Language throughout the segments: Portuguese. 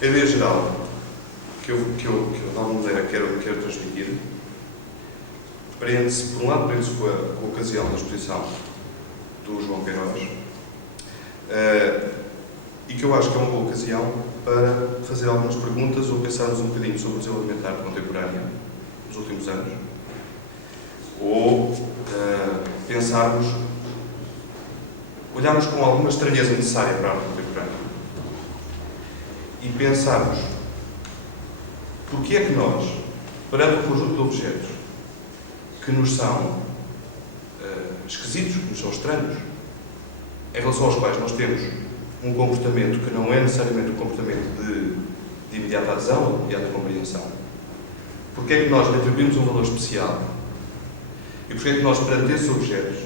A ideia geral que eu de alguma maneira quero transmitir prende-se, por um lado, com a ocasião da exposição do João Queiroz, e que eu acho que é uma boa ocasião para fazer algumas perguntas ou pensarmos um bocadinho sobre o desenvolvimento da arte contemporânea nos últimos anos, ou olharmos com alguma estranheza necessária para a arte contemporânea e pensarmos porque é que nós, perante um conjunto de objetos que nos são esquisitos, que nos são estranhos, em relação aos quais nós temos um comportamento que não é necessariamente um comportamento de imediata adesão ou de imediata compreensão, porque é que nós lhe atribuímos um valor especial e porque é que nós, perante esses objetos,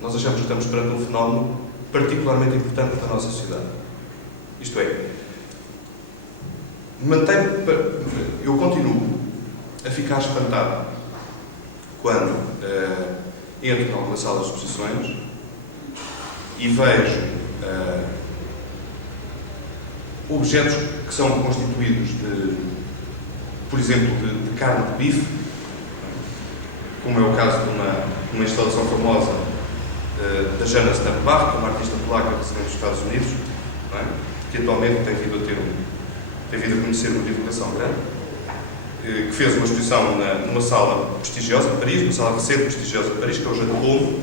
nós achamos que estamos perante um fenómeno particularmente importante para a nossa sociedade. Isto é, eu continuo a ficar espantado quando entro em alguma sala de exposições e vejo objetos que são constituídos por exemplo, de carne de bife, como é o caso de uma instalação famosa da Jana Sternbach, que é uma artista polaca residente dos Estados Unidos, não é? Que atualmente tem vindo a conhecer uma divulgação grande, que fez uma exposição numa sala prestigiosa de Paris, uma sala recente prestigiosa de Paris, que é o Jean Paul,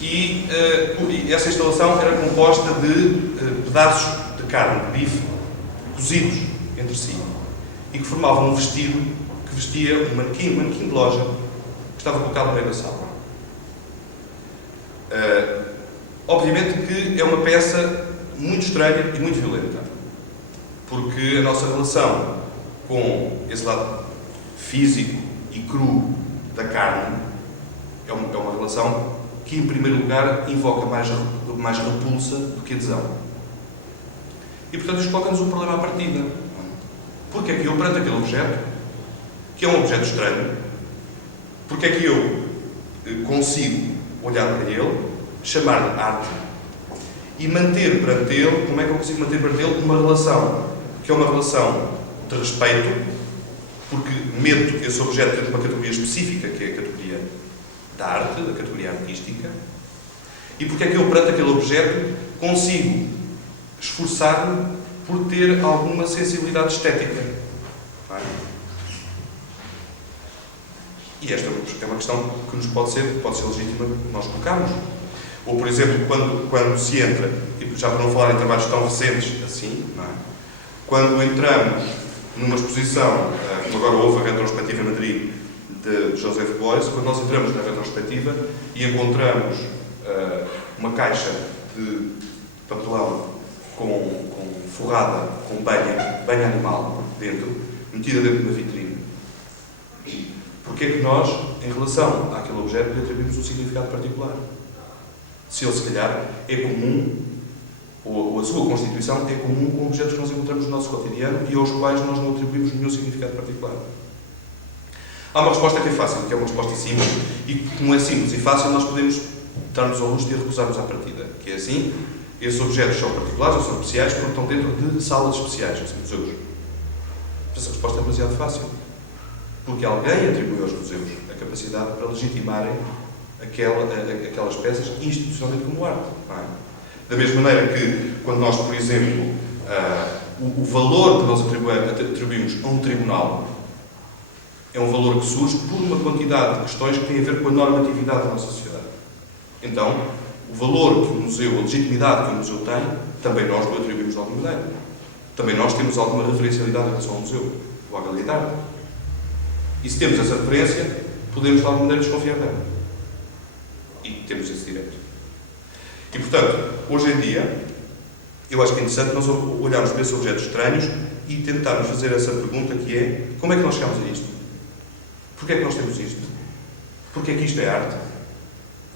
e essa instalação era composta de pedaços de carne de bife cozidos entre si, e que formavam um vestido que vestia um manequim de loja, que estava colocado no meio da sala. Obviamente que é uma peça muito estranha e muito violenta, porque a nossa relação com esse lado físico e cru da carne é uma relação que, em primeiro lugar, invoca mais repulsa do que adesão. E, portanto, isto coloca-nos um problema à partida. Porque é que eu, perante aquele objeto, que é um objeto estranho, porque é que eu consigo olhar para ele, chamar-lhe arte, e manter perante ele, como é que eu consigo manter perante ele uma relação, que é uma relação de respeito, porque meto esse objeto dentro de uma categoria específica, que é a categoria da arte, da categoria artística, e porque é que eu, perante aquele objeto, consigo esforçar-me por ter alguma sensibilidade estética. Não é? E esta é uma questão que nos pode ser legítima nós colocarmos. Ou, por exemplo, quando se entra, e já para não falar em trabalhos tão recentes assim, não é? Quando entramos numa exposição, como agora houve a retrospectiva em Madrid de Joseph Beuys, quando nós entramos na retrospectiva e encontramos uma caixa de papelão forrada com banha animal dentro, metida dentro de uma vitrine. Porque é que nós, em relação àquele objeto, lhe atribuímos um significado particular? Se ele, se calhar, é comum, ou a sua constituição é comum com objetos que nós encontramos no nosso cotidiano e aos quais nós não atribuímos nenhum significado particular. Há uma resposta que é fácil, que é uma resposta simples, e como é simples e fácil, nós podemos dar-nos ao luxo de recusarmos à partida, que é assim: esses objetos são particulares ou são especiais porque estão dentro de salas especiais, nos museus. Essa resposta é demasiado fácil. Porque alguém atribuiu aos museus a capacidade para legitimarem aquelas peças institucionalmente como arte. Não é? Da mesma maneira que, quando nós, por exemplo, o valor que nós atribuímos a um tribunal é um valor que surge por uma quantidade de questões que têm a ver com a normatividade da nossa sociedade. Então, o valor que o museu, a legitimidade que o museu tem, também nós o atribuímos de alguma maneira. Também nós temos alguma referencialidade em relação ao museu, ou à galeria de arte. E se temos essa referência, podemos de alguma maneira desconfiar dela. E temos esse direito. E, portanto, hoje em dia, eu acho que é interessante nós olharmos para esses objetos estranhos e tentarmos fazer essa pergunta que é: como é que nós chegamos a isto? Porquê é que nós temos isto? Porquê é que isto é arte?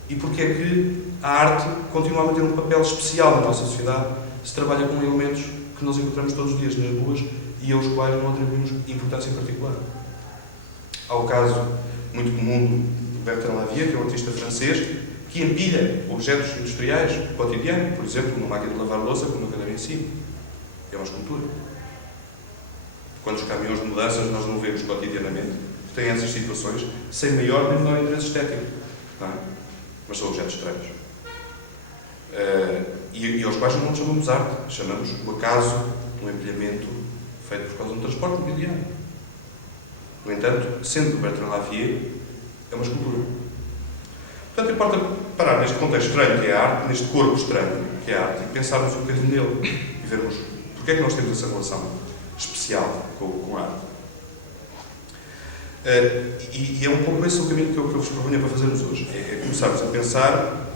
E porquê é que a arte continua a manter um papel especial na nossa sociedade se trabalha com elementos que nós encontramos todos os dias nas ruas e aos quais não atribuímos importância particular? Há o caso muito comum do Bertrand Lavier, que é um artista francês, que empilha objetos industriais cotidianos, por exemplo, uma máquina de lavar louça com uma cadeira em cima. É uma escultura. Quantos caminhões de mudanças nós não vemos cotidianamente que têm essas situações sem maior nem menor interesse estético, não é? Mas são objetos estranhos. E aos quais não chamamos arte, chamamos o acaso de um empilhamento feito por causa de um transporte mobiliário. No entanto, sendo do Bertrand Lavier, é uma escultura. Portanto, importa parar neste contexto estranho que é a arte, neste corpo estranho que é a arte, e pensarmos um bocadinho nele e vermos porque é que nós temos essa relação especial com a arte. E é um pouco esse o caminho que eu vos proponho para fazermos hoje. É começarmos a pensar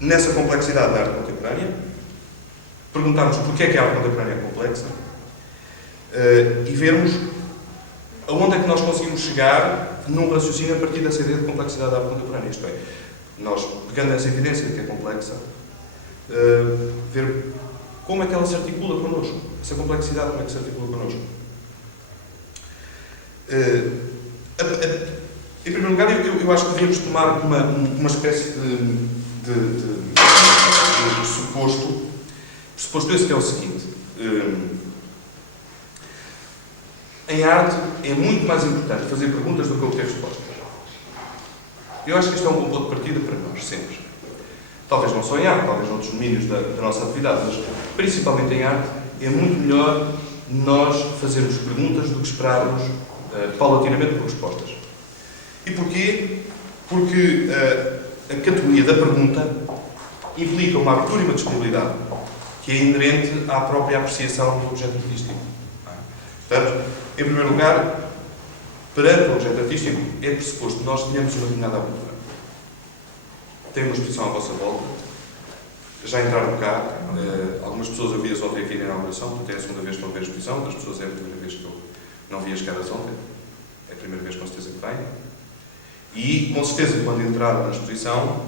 nessa complexidade da arte contemporânea, perguntarmos porque é que a arte contemporânea é complexa e vermos aonde é que nós conseguimos chegar num raciocínio a partir dessa ideia de complexidade da arte contemporânea. Isto é, nós, pegando essa evidência de que é complexa, ver como é que ela se articula connosco, essa complexidade, como é que se articula connosco. Em primeiro lugar, eu acho que devíamos tomar uma espécie de suposto. O suposto esse que é o seguinte. Em arte é muito mais importante fazer perguntas do que obter respostas. Eu acho que isto é um bom ponto de partida para nós, sempre. Talvez não só em arte, talvez noutros domínios da nossa atividade, mas principalmente em arte, é muito melhor nós fazermos perguntas do que esperarmos paulatinamente por respostas. E porquê? Porque a categoria da pergunta implica uma abertura e uma disponibilidade que é inerente à própria apreciação do objeto artístico. Portanto, em primeiro lugar, perante o objeto artístico, é pressuposto que nós tenhamos uma determinada abertura. Tem uma exposição à vossa volta, já entraram cá, algumas pessoas eu vi-as ontem aqui na inauguração, portanto é a segunda vez que estão a ver a exposição, outras pessoas é a primeira vez que eu não vi as caras ontem, é a primeira vez com certeza que vem. E, com certeza, quando entraram na exposição,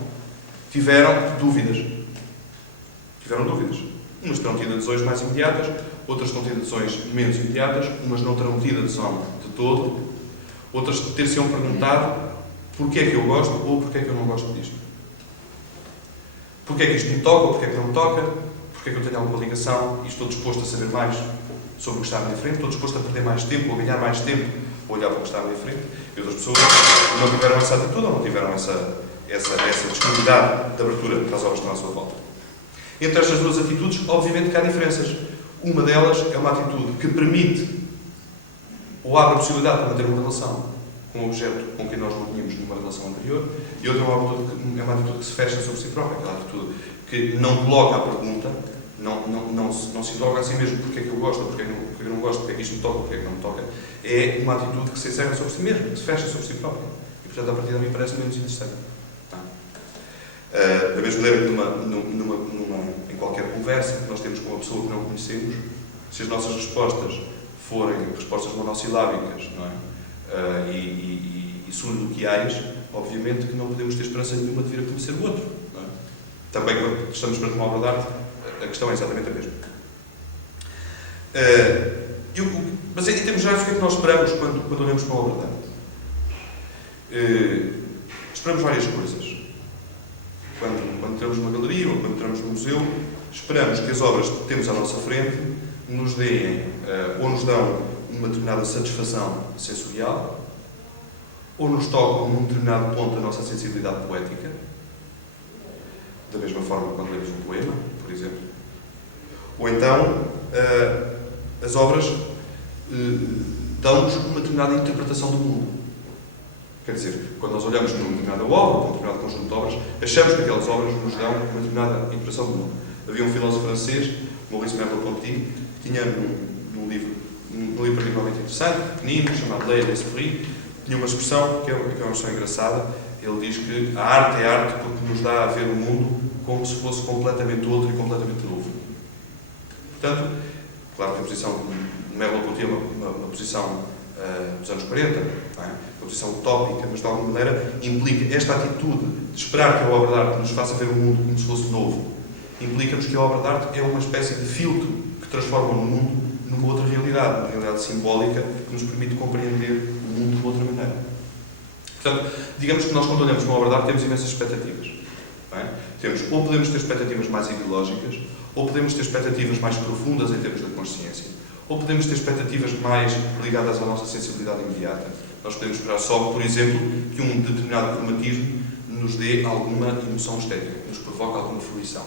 tiveram dúvidas. Umas terão tido adesões mais imediatas, outras terão tido adesões menos imediatas, umas não terão tido adesão de todo, outras ter-se-ão perguntado porquê é que eu gosto ou porquê é que eu não gosto disto. Porquê é que isto me toca ou porquê é que não me toca, porquê é que eu tenho alguma ligação e estou disposto a saber mais sobre o que está à minha frente, estou disposto a perder mais tempo ou a ganhar mais tempo a olhar para o que está à minha frente. E outras pessoas não tiveram essa atitude ou não tiveram essa disponibilidade de abertura para as obras que estão à sua volta. Entre estas duas atitudes, obviamente que há diferenças. Uma delas é uma atitude que permite ou abre a possibilidade de manter uma relação com um objeto com quem nós não tínhamos numa relação anterior, e outra é uma atitude que se fecha sobre si própria, aquela atitude que não coloca a pergunta, não se interroga a si mesmo porque é que eu gosto, porque é que eu não gosto, porque é que isto me toca, porque é que não me toca. É uma atitude que se encerra sobre si mesmo, que se fecha sobre si própria. E, portanto, a partir daí parece menos interessante. Da mesma maneira que em qualquer conversa que nós temos com uma pessoa que não conhecemos, se as nossas respostas forem respostas monossilábicas, não é? E soliloquiais, obviamente que não podemos ter esperança nenhuma de vir a conhecer o outro. Não é? Também quando estamos perante uma obra de arte, a questão é exatamente a mesma. Mas em termos gerais, o que é que nós esperamos quando olhamos para uma obra de arte? Esperamos várias coisas. Quando entramos numa galeria ou quando entramos num museu, esperamos que as obras que temos à nossa frente nos deem, ou nos dão uma determinada satisfação sensorial, ou nos tocam num determinado ponto da nossa sensibilidade poética, da mesma forma quando lemos um poema, por exemplo. Ou então, as obras dão-nos uma determinada interpretação do mundo. Quer dizer, quando nós olhamos para uma determinada obra, para um determinado conjunto de obras, achamos que aquelas obras nos dão uma determinada impressão do mundo. Havia um filósofo francês, Maurice Merleau-Ponty, que tinha num livro particularmente interessante, pequenino, chamado L'Œil et l'Esprit, tinha uma expressão que é uma expressão engraçada. Ele diz que a arte é arte porque nos dá a ver o mundo como se fosse completamente outro e completamente novo. Portanto, claro que a posição de Merleau-Ponty é uma posição dos anos 40, não é? Uma posição utópica, mas de alguma maneira implica esta atitude de esperar que a obra de arte nos faça ver o mundo como se fosse novo. Implica-nos que a obra de arte é uma espécie de filtro que transforma o mundo numa outra realidade, uma realidade simbólica que nos permite compreender o mundo de outra maneira. Portanto, digamos que nós, quando olhamos para uma obra de arte, temos imensas expectativas. Não é? Ou podemos ter expectativas mais ideológicas, ou podemos ter expectativas mais profundas em termos da consciência, ou podemos ter expectativas mais ligadas à nossa sensibilidade imediata. Nós podemos esperar só, por exemplo, que um determinado cromatismo nos dê alguma emoção estética, que nos provoque alguma fruição.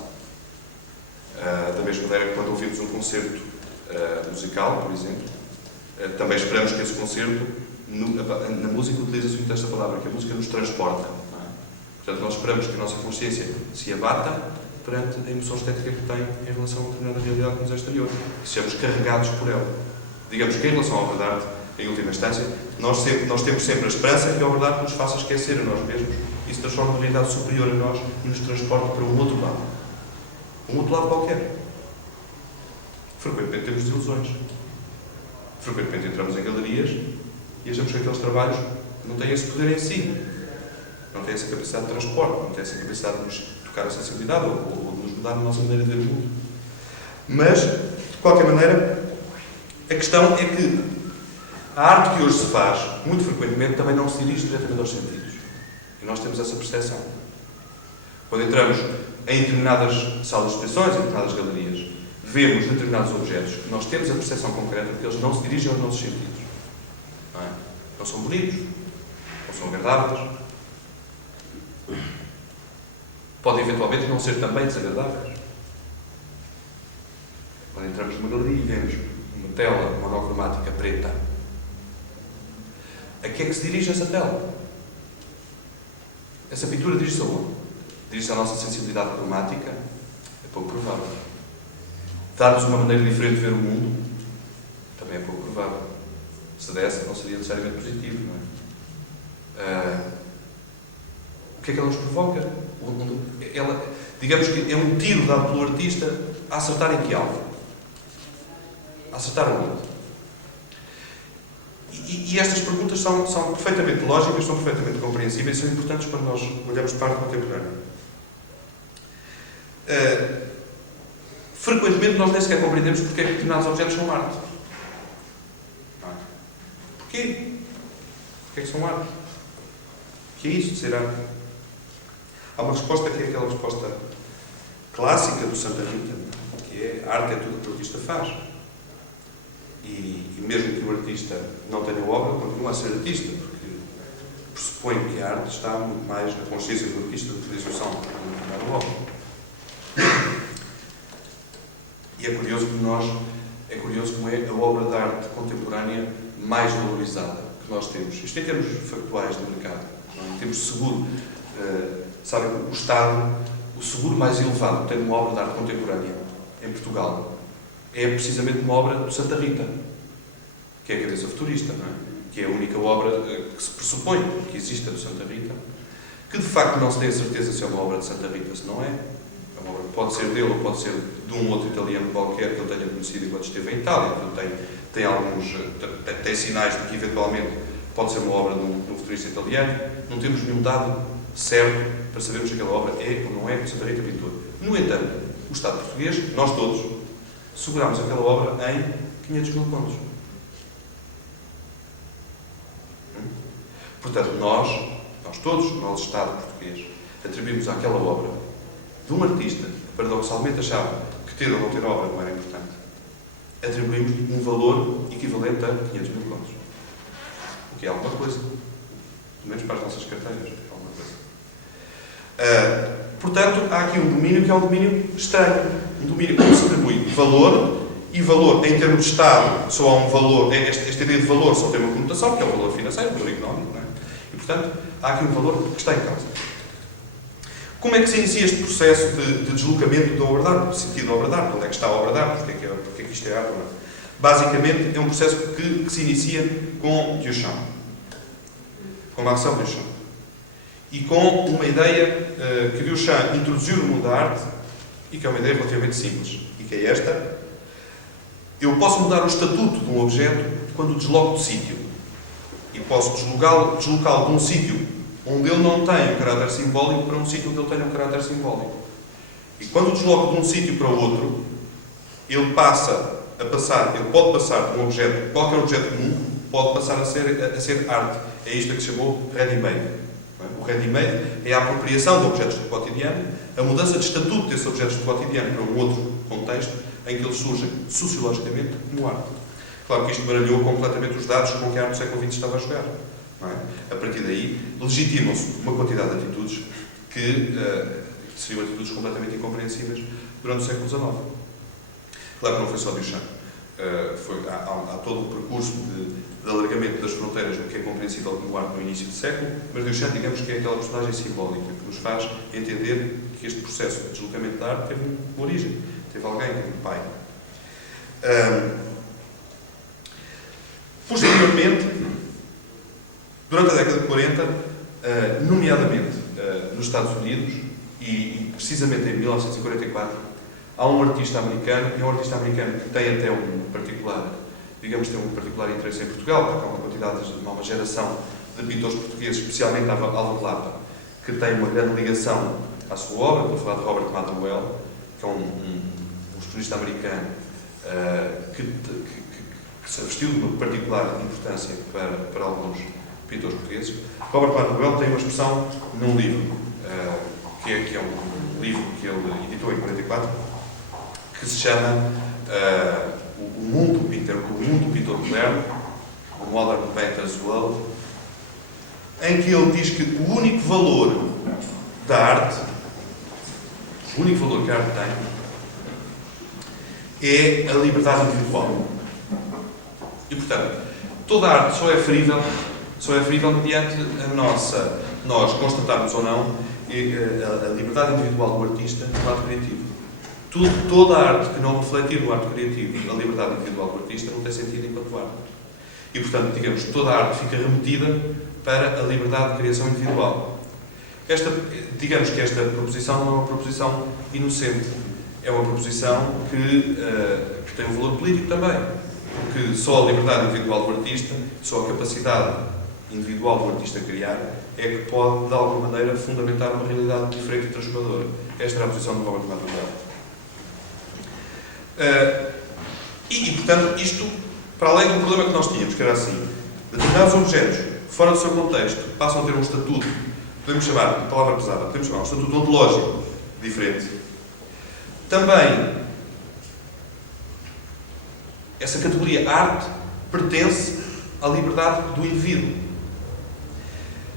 Da mesma maneira que quando ouvimos um concerto musical, por exemplo, também esperamos que esse concerto, na música utiliza-se muito esta palavra, que a música nos transporta. Não é? Portanto, nós esperamos que a nossa consciência se abata perante a emoção estética que tem em relação a uma determinada realidade que nos é exterior. E sejamos carregados por ela. Digamos que em relação à obra de arte, em última instância, nós temos sempre a esperança que a obra de arte nos faça esquecer a nós mesmos e se transforme numa realidade superior a nós e nos transporte para um outro lado. Um outro lado qualquer. Frequentemente temos desilusões. Frequentemente entramos em galerias e achamos que aqueles trabalhos não têm esse poder em si. Não têm essa capacidade de transporte, não têm essa capacidade de nos tocar a sensibilidade ou de nos mudar a nossa maneira de ver o mundo. Mas, de qualquer maneira, a questão é que a arte que hoje se faz, muito frequentemente, também não se dirige diretamente aos sentidos. E nós temos essa percepção. Quando entramos em determinadas salas de exposições, em determinadas galerias, vemos determinados objetos, nós temos a percepção concreta de que eles não se dirigem aos nossos sentidos. Não é? Não são bonitos, não são agradáveis. Podem eventualmente não ser também desagradáveis. Quando entramos numa galeria e vemos uma tela monocromática preta, a que é que se dirige essa tela? Essa pintura dirige-se a onde? Dirige-se à nossa sensibilidade cromática? É pouco provável. Dar-nos uma maneira diferente de ver o mundo? Também é pouco provável. Se desse, não seria necessariamente positivo, não é? O que é que ela nos provoca? Digamos que é um tiro dado pelo artista a acertar em que alvo? A acertar onde? E estas perguntas são perfeitamente lógicas, são perfeitamente compreensíveis e são importantes para nós olharmos para a arte contemporânea. Frequentemente nós nem sequer compreendemos porque é que determinados objetos são arte. Porquê? Porquê é que são arte? O que é isso de ser arte? Há uma resposta que é aquela resposta clássica do Santa Rita, que é: a arte é tudo o que o artista faz. E mesmo que o artista não tenha obra, continua a ser artista, porque pressupõe que a arte está muito mais na consciência do artista do que na execução de uma obra. E é curioso como é a obra de arte contemporânea mais valorizada que nós temos. Isto em termos factuais do mercado. Em termos de seguro, sabem, o Estado, o seguro mais elevado que tem uma obra de arte contemporânea em Portugal é precisamente uma obra do Santa Rita, que é a Cabeça Futurista, não é? Que é a única obra que se pressupõe que exista do Santa Rita, que de facto não se tem a certeza se é uma obra de Santa Rita, se não é. É uma obra que pode ser dele ou pode ser de um outro italiano qualquer que ele tenha conhecido enquanto esteve em Itália, que ele tem sinais de que eventualmente pode ser uma obra de um futurista italiano. Não temos nenhum dado certo para sabermos se aquela obra é ou não é de Santa Rita Pintor. No entanto, o Estado português, nós todos, seguramos aquela obra em 500 mil contos. Portanto, nós todos, nós, Estado português, atribuímos àquela obra de um artista que paradoxalmente achava que ter ou não ter obra não era importante. Atribuímos um valor equivalente a 500 mil contos. O que é alguma coisa. Pelo menos para as nossas carteiras, é alguma coisa. Portanto, há aqui um domínio que é um domínio estranho. Um domínio que se atribui valor, e valor em termos de Estado só há um valor, esta ideia de valor só tem uma conotação, que é o valor financeiro, o valor económico, não é? E, portanto, há aqui um valor que está em causa. Como é que se inicia este processo de deslocamento da obra de arte, do sentido da obra de arte? Onde é que está a obra de arte? Porque é que isto é arte? Basicamente, é um processo que se inicia com Duchamp, com Marcel Duchamp, e com uma ideia que Duchamp introduziu no mundo da arte e que é uma ideia relativamente simples, e que é esta: eu posso mudar o estatuto de um objeto quando o desloco de sítio, e posso deslocá-lo de um sítio onde ele não tem um caráter simbólico para um sítio onde ele tem um caráter simbólico. E quando o desloco de um sítio para o outro, ele passa ele pode passar de um objeto, qualquer objeto comum, pode passar a ser arte. É isto que se chamou ready-made. O ready-made é a apropriação de objetos do cotidiano, a mudança de estatuto desses objetos do cotidiano para um outro contexto em que eles surgem sociologicamente como arte. Claro que isto baralhou completamente os dados com que a arte do século XX estava a jogar. Não é? A partir daí, legitimam-se uma quantidade de atitudes que seriam atitudes completamente incompreensíveis durante o século XIX. Claro que não foi só Duchamp. Há todo um percurso de alargamento das fronteiras do que é compreensível como arte no início do século, mas Duchamp, digamos que é aquela personagem simbólica que nos faz entender que este processo de deslocamento da arte teve uma origem, teve alguém, teve um pai. Posteriormente, durante a década de 40, nomeadamente nos Estados Unidos, e precisamente em 1944, há um artista americano, e é um artista americano que tem até um particular interesse em Portugal, porque há uma quantidade, uma geração de pintores portugueses, especialmente Alva, que tem uma grande ligação à sua obra. Estou a falar de Robert Motherwell, que é um historista americano que se vestiu de uma particular importância para alguns pintores portugueses. Robert Motherwell tem uma expressão num livro, que é um livro que ele editou em 44, que se chama O Mundo do Pintor Moderno, o Modern Painter's World, em que ele diz que o único valor da arte, o único valor que a arte tem, é a liberdade individual. E, portanto, toda a arte só é ferível mediante nós constatarmos ou não a liberdade individual do artista no ato criativo. Toda a arte que não refletir no ato criativo a liberdade individual do artista não tem sentido enquanto arte. E, portanto, digamos, toda a arte fica remetida para a liberdade de criação individual. Digamos que esta proposição não é uma proposição inocente. É uma proposição que tem um valor político também. Porque só a liberdade individual do artista, só a capacidade individual do artista criar, é que pode, de alguma maneira, fundamentar uma realidade diferente e transformadora. Esta era a posição do Robert Motherwell. Portanto, isto, para além do problema que nós tínhamos, que era assim, determinados objetos, fora do seu contexto, passam a ter um estatuto, podemos chamar, de palavra pesada, podemos chamar um estatuto ontológico diferente. Também, essa categoria arte pertence à liberdade do indivíduo.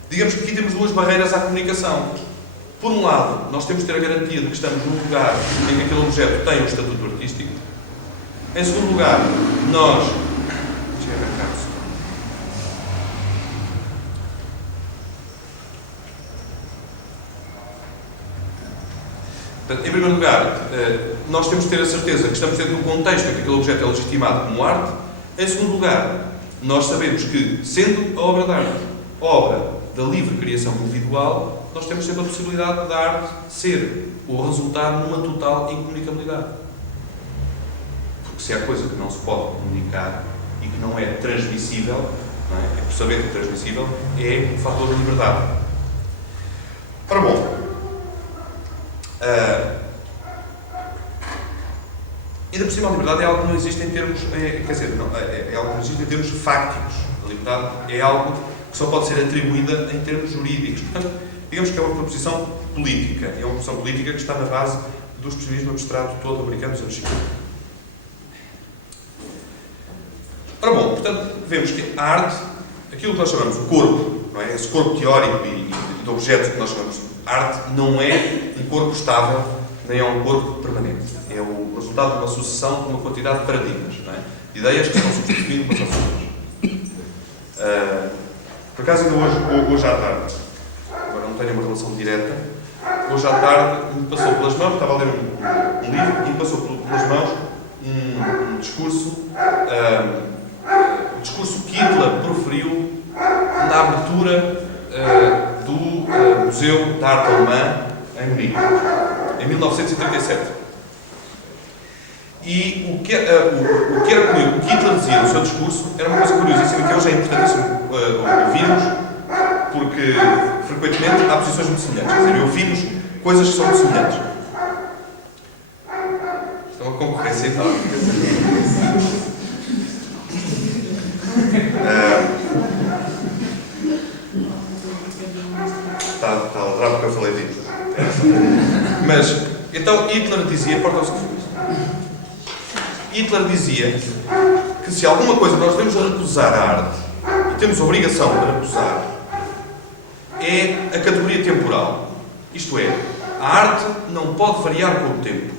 Digamos que aqui temos duas barreiras à comunicação. Por um lado, nós temos de ter a garantia de que estamos num lugar em que aquele objeto tem um estatuto artístico. Em segundo lugar, nós... Portanto, em primeiro lugar, nós temos de ter a certeza que estamos dentro do contexto em que aquele objeto é legitimado como arte. Em segundo lugar, nós sabemos que, sendo a obra de arte obra da livre criação individual, nós temos sempre a possibilidade da arte ser ou resultar numa total incomunicabilidade. Porque se há coisa que não se pode comunicar e que não é transmissível, não é por saber que é transmissível, é o fator da liberdade. Ora bom, ainda por cima a liberdade é algo que não existe em termos, é algo que não existe em termos fácticos. A liberdade é algo que só pode ser atribuída em termos jurídicos. Portanto, digamos que é uma proposição política. É uma proposição política que está na base do expressionismo abstrato todo americano dos anos 50. Ora bom, portanto, vemos que a arte, aquilo que nós chamamos o corpo, não é? Esse corpo teórico e de objetos que nós chamamos de arte, não é um corpo estável, nem é um corpo permanente. É o resultado de uma sucessão de uma quantidade de paradigmas, não é? De ideias que estão substituindo umas às outras. Por acaso, ainda hoje à tarde, agora não tenho uma relação direta, hoje à tarde me passou pelas mãos, estava a ler um livro, e me passou pelas mãos um discurso, o discurso que Hitler proferiu na abertura do Museu da Arte Alemã em Munique, em 1937. E o que Hitler dizia no seu discurso era uma coisa curiosíssima, que hoje é importantíssimo ouvirmos, porque frequentemente há posições muito semelhantes. Quer dizer, ouvimos coisas que são muito semelhantes. Isto é uma concorrência enorme. está a ladrar porque eu falei de Hitler. Mas, então, Hitler dizia, porta-se que Hitler dizia que se alguma coisa nós devemos recusar a arte, e temos a obrigação de recusar, é a categoria temporal. Isto é, a arte não pode variar com o tempo.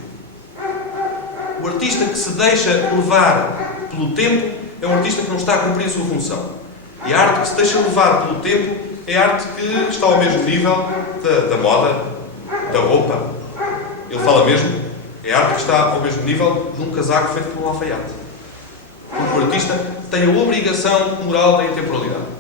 O artista que se deixa levar pelo tempo é um artista que não está a cumprir a sua função. E a arte que se deixa levar pelo tempo é a arte que está ao mesmo nível da moda, da roupa. Ele fala mesmo, é a arte que está ao mesmo nível de um casaco feito por um alfaiate. Porque o artista tem a obrigação moral da intemporalidade.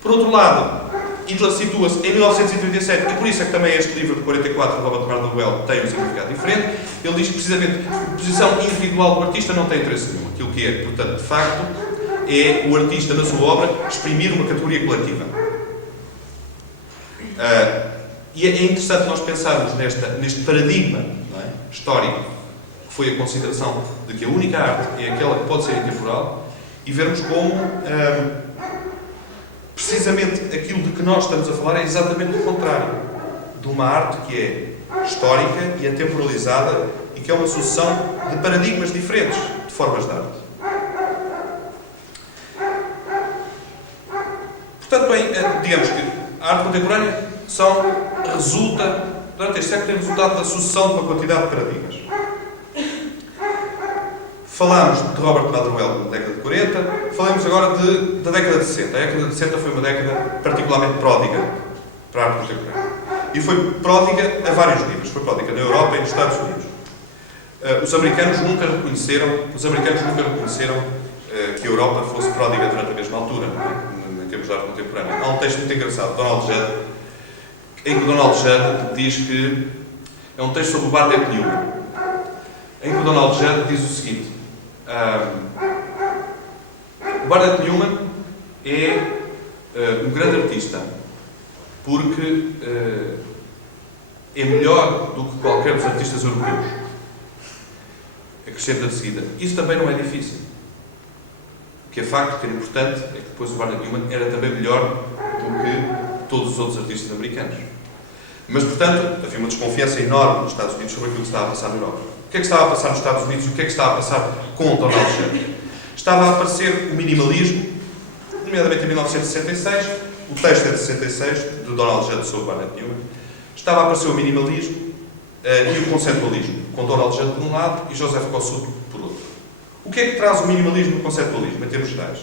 Por outro lado, Hitler situa-se em 1937, e por isso é que também este livro de 44, de Robert Mardwell, tem um significado diferente. Ele diz que, precisamente, a posição individual do artista não tem interesse nenhum. Aquilo que é, portanto, de facto, é o artista, na sua obra, exprimir uma categoria coletiva. E é interessante nós pensarmos neste paradigma, não é, histórico, que foi a consideração de que a única arte é aquela que pode ser intemporal, e vermos como... precisamente aquilo de que nós estamos a falar é exatamente o contrário de uma arte que é histórica e é temporalizada e que é uma sucessão de paradigmas diferentes de formas de arte. Portanto, bem, digamos que a arte contemporânea resulta, durante este século, tem resultado da sucessão de uma quantidade de paradigmas. Falámos de Robert Mardwell na década de 40, falamos agora da década de 60. A década de 60 foi uma década particularmente pródiga para a arte contemporânea. E foi pródiga a vários níveis. Foi pródiga na Europa e nos Estados Unidos. Os americanos nunca reconheceram que a Europa fosse pródiga durante a mesma altura, não é? Em termos de arte contemporânea. Há um texto muito engraçado, Donald Judd, em que Donald Judd diz que é um texto sobre o Bartlett Newman, em que o Donald Judd diz o seguinte: o Bartlett Newman é um grande artista porque é melhor do que qualquer dos artistas europeus. Acrescenta de seguida: isso também não é difícil. O que é facto, que era importante, é que depois o Bartlett Newman era também melhor do que todos os outros artistas americanos. Mas, portanto, havia uma desconfiança enorme nos Estados Unidos sobre aquilo que estava a passar na Europa. O que é que estava a passar nos Estados Unidos e o que é que estava a passar com o Donald Judd? Estava a aparecer o minimalismo, nomeadamente em 1966, o texto é de 66, de Donald Judd sobre Bartlett Newman. Estava a aparecer o minimalismo e o conceptualismo, com Donald Judd por um lado e Joseph Kosuth por outro. O que é que traz o minimalismo e o conceptualismo, em termos gerais?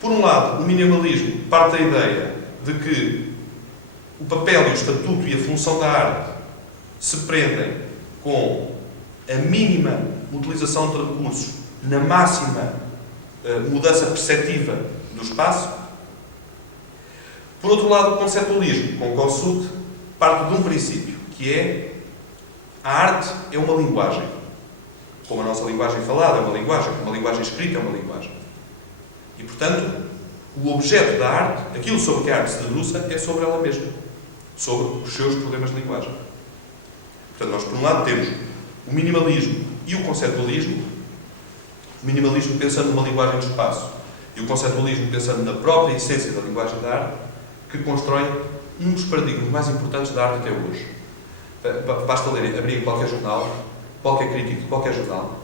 Por um lado, o minimalismo parte da ideia de que o papel e o estatuto e a função da arte se prendem com a mínima utilização de recursos na máxima mudança perceptiva do espaço. Por outro lado, o conceptualismo, com Kosuth, parte de um princípio, que é a arte é uma linguagem. Como a nossa linguagem falada é uma linguagem, como a linguagem escrita é uma linguagem. E, portanto, o objeto da arte, aquilo sobre que a arte se debruça, é sobre ela mesma, sobre os seus problemas de linguagem. Portanto, nós, por um lado, temos o minimalismo e o conceptualismo. O minimalismo pensando numa linguagem de espaço e o conceptualismo pensando na própria essência da linguagem da arte, que constroem um dos paradigmas mais importantes da arte até hoje. Basta ler, abrir qualquer jornal, qualquer crítico de qualquer jornal,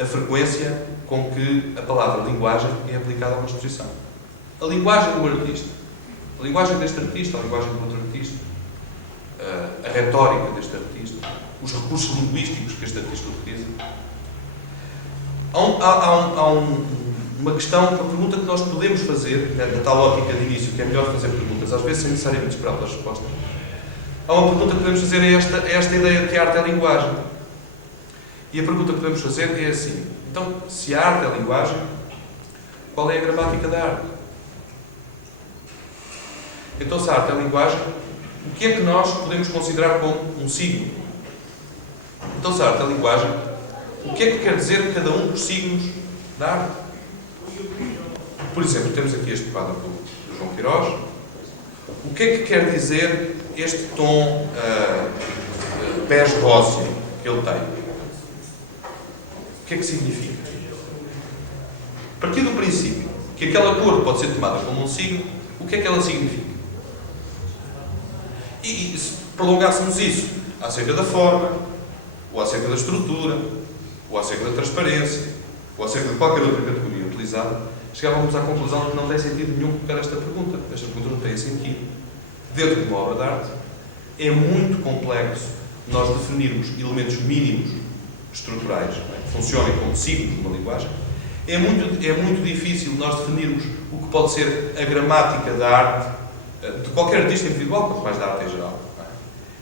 a frequência com que a palavra linguagem é aplicada a uma exposição. A linguagem do artista, a linguagem deste artista, a linguagem do outro artista, a retórica deste artista, os recursos linguísticos que este artista utiliza. Há uma questão, uma pergunta que nós podemos fazer, na tal ótica de início, que é melhor fazer perguntas, às vezes sem necessariamente esperar pela resposta. Há uma pergunta que podemos fazer, é esta ideia de que a arte é linguagem. E a pergunta que podemos fazer é assim: então, se a arte é linguagem, qual é a gramática da arte? Então, se a arte é linguagem, o que é que nós podemos considerar como um signo? Então, se a arte é linguagem, o que é que quer dizer cada um dos signos da arte? Por exemplo, temos aqui este quadro do João Queiroz. O que é que quer dizer este tom bege róseo que ele tem? O que é que significa? A partir do princípio que aquela cor pode ser tomada como um signo, o que é que ela significa? E se prolongássemos isso acerca da forma, ou acerca da estrutura, ou acerca da transparência, ou acerca de qualquer outra categoria utilizada, chegávamos à conclusão de que não tem sentido nenhum colocar esta pergunta. Esta pergunta não tem sentido. Dentro de uma obra de arte, é muito complexo nós definirmos elementos mínimos estruturais, que funcionem como signos de uma linguagem. É muito difícil nós definirmos o que pode ser a gramática da arte, de qualquer artista individual, quanto mais da arte em geral.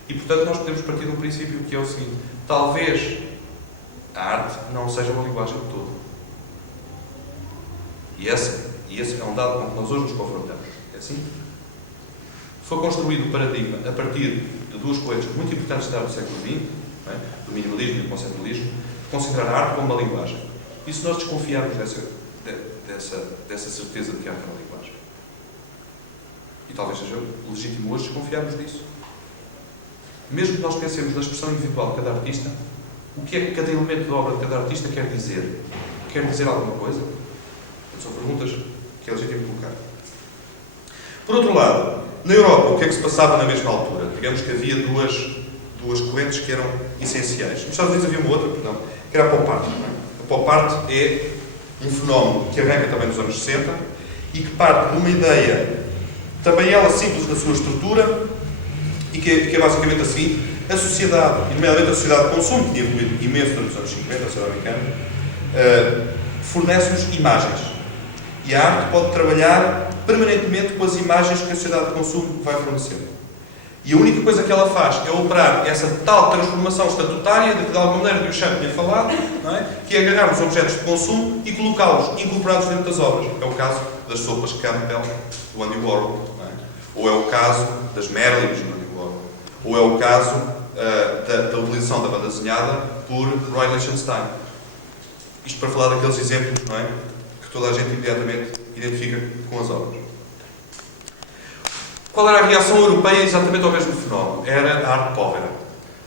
E, portanto, nós podemos partir de um princípio que é o seguinte: talvez a arte não seja uma linguagem de todo. E esse é um dado com que nós hoje nos confrontamos. É assim? Foi construído o paradigma a partir de duas coisas muito importantes da arte do século XX, do minimalismo e do conceptualismo, de considerar a arte como uma linguagem. E se nós desconfiarmos dessa certeza de que a arte é uma linguagem? E talvez seja legítimo hoje desconfiarmos disso. Mesmo que nós pensemos na expressão individual de cada artista, o que é que cada elemento da obra de cada artista quer dizer? Quer dizer alguma coisa? São perguntas que é legítimo colocar. Por outro lado, na Europa, o que é que se passava na mesma altura? Digamos que havia duas correntes que eram essenciais. Nos Estados Unidos havia uma outra, perdão, que era a pop art. A pop art é um fenómeno que arranca também nos anos 60 e que parte de uma ideia, também ela simples na sua estrutura, e que é basicamente a seguinte: a sociedade, e nomeadamente a sociedade de consumo, que tinha evoluído imenso durante os anos 50, a sociedade americana, fornece-nos imagens. E a arte pode trabalhar permanentemente com as imagens que a sociedade de consumo vai fornecer. E a única coisa que ela faz é operar essa tal transformação estatutária, de que de alguma maneira o Duchamp tinha falado, não é? Que é agarrar os objetos de consumo e colocá-los incorporados dentro das obras. É o caso das sopas Campbell do Andy Warhol, não é? Ou é o caso das Merlins do Andy Warhol, ou é o caso da utilização da banda desenhada por Roy Lichtenstein. Isto para falar daqueles exemplos, não é? Que toda a gente imediatamente identifica com as obras. Qual era a reação europeia exatamente ao mesmo fenómeno? Era a arte povera.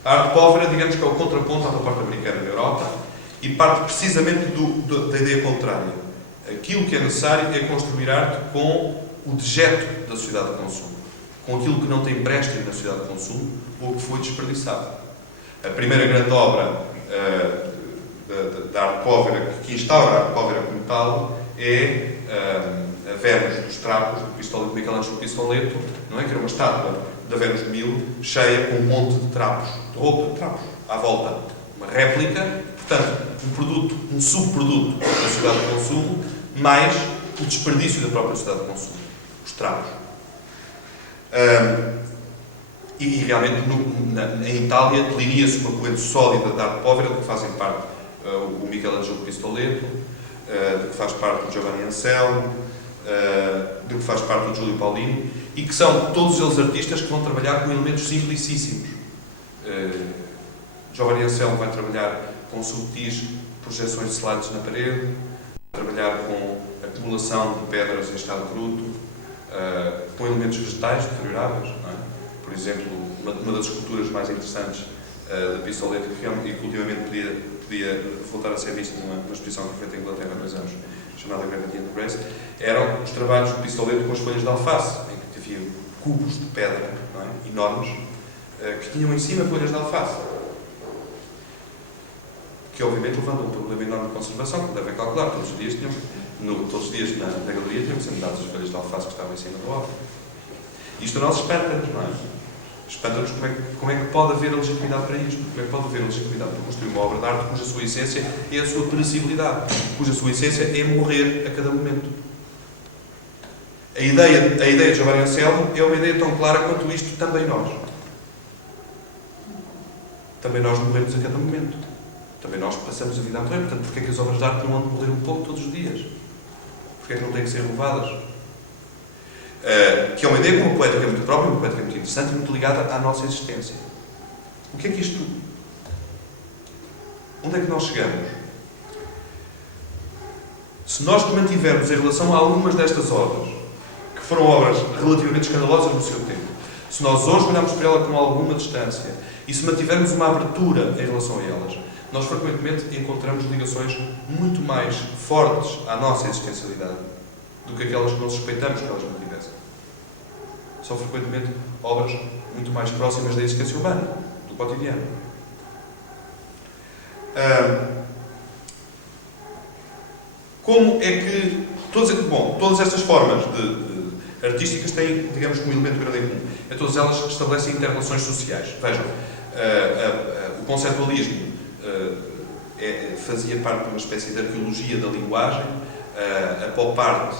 A arte povera, digamos que é o contraponto à parte americana na Europa e parte precisamente da ideia contrária. Aquilo que é necessário é construir arte com o dejeto da sociedade de consumo, com aquilo que não tem empréstimo na sociedade de consumo ou que foi desperdiçado. A primeira grande obra da arte povera, que instaura a arte povera como tal, é a Vênus dos Trapos, do Michelangelo Pistoletto, não é? Que era uma estátua da Vênus de Milo, cheia com um monte de trapos, de roupa de trapos, à volta. Uma réplica, portanto, um produto, um subproduto da sociedade de consumo, mais o desperdício da própria sociedade de consumo, os trapos. E realmente, em Itália, delineia-se uma corrente sólida da arte povera, de que fazem parte o Michelangelo Pistoletto, de que faz parte o Giovanni Anselmo, de que faz parte o Giulio Paolini, e que são todos eles artistas que vão trabalhar com elementos simplicíssimos. Giovanni Anselmo vai trabalhar com subtis projeções de slides na parede, vai trabalhar com acumulação de pedras em estado bruto, com elementos vegetais deterioráveis. Não é? Por exemplo, uma das esculturas mais interessantes de Pistoletto, que ultimamente podia voltar a ser vista numa exposição que foi feita em Inglaterra há 2 anos, chamada Gravity and Grace, eram os trabalhos de Pistoletto com as folhas de alface, em que havia cubos de pedra, não é? Enormes, que tinham em cima folhas de alface, que obviamente levantam um problema enorme de conservação, como devem calcular. Todos os dias na galeria tinham que ser mudadas as folhas de alface que estavam em cima da obra. Isto a nós espanta-nos, não é? Espanta-nos como é que pode haver a legitimidade para isto, como é que pode haver a legitimidade para construir uma obra de arte cuja sua essência é a sua perecibilidade, cuja sua essência é morrer a cada momento. A ideia de Giovanni Anselmo é uma ideia tão clara quanto isto: também nós. Também nós morremos a cada momento. Também nós passamos a vida a morrer. Portanto, porquê é que as obras de arte não andam a morrer um pouco todos os dias? Porquê é que não têm que ser renovadas? Que é uma ideia com uma poética muito própria, uma poética muito interessante e muito ligada à nossa existência. O que é que isto... Onde é que nós chegamos? Se nós mantivermos em relação a algumas destas obras, que foram obras relativamente escandalosas no seu tempo, se nós hoje olharmos para ela com alguma distância e se mantivermos uma abertura em relação a elas, nós frequentemente encontramos ligações muito mais fortes à nossa existencialidade do que aquelas que nós suspeitamos que elas mantivessem. são frequentemente obras muito mais próximas da existência humana, do cotidiano. Como é que todas estas formas artísticas têm, digamos, um elemento grande em comum? Todas elas estabelecem interrelações sociais. Vejam, o conceptualismo fazia parte de uma espécie de arqueologia da linguagem, a pop art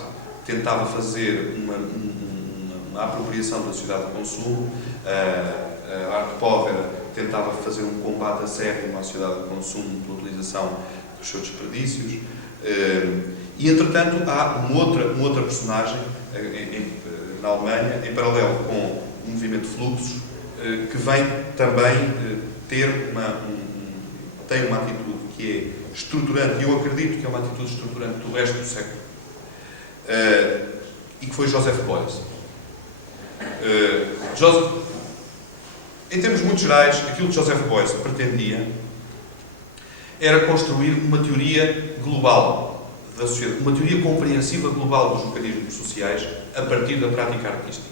tentava fazer uma apropriação da sociedade de consumo, a arte povera tentava fazer um combate acérrimo à sociedade de consumo pela utilização dos seus desperdícios, e entretanto há uma outra personagem na Alemanha, em paralelo com o movimento Fluxos, que vem também tem uma atitude que é estruturante, e eu acredito que é uma atitude estruturante do resto do século, e que foi Joseph Beuys. Em termos muito gerais, aquilo que Joseph Beuys pretendia era construir uma teoria global da sociedade, uma teoria compreensiva global dos mecanismos sociais a partir da prática artística.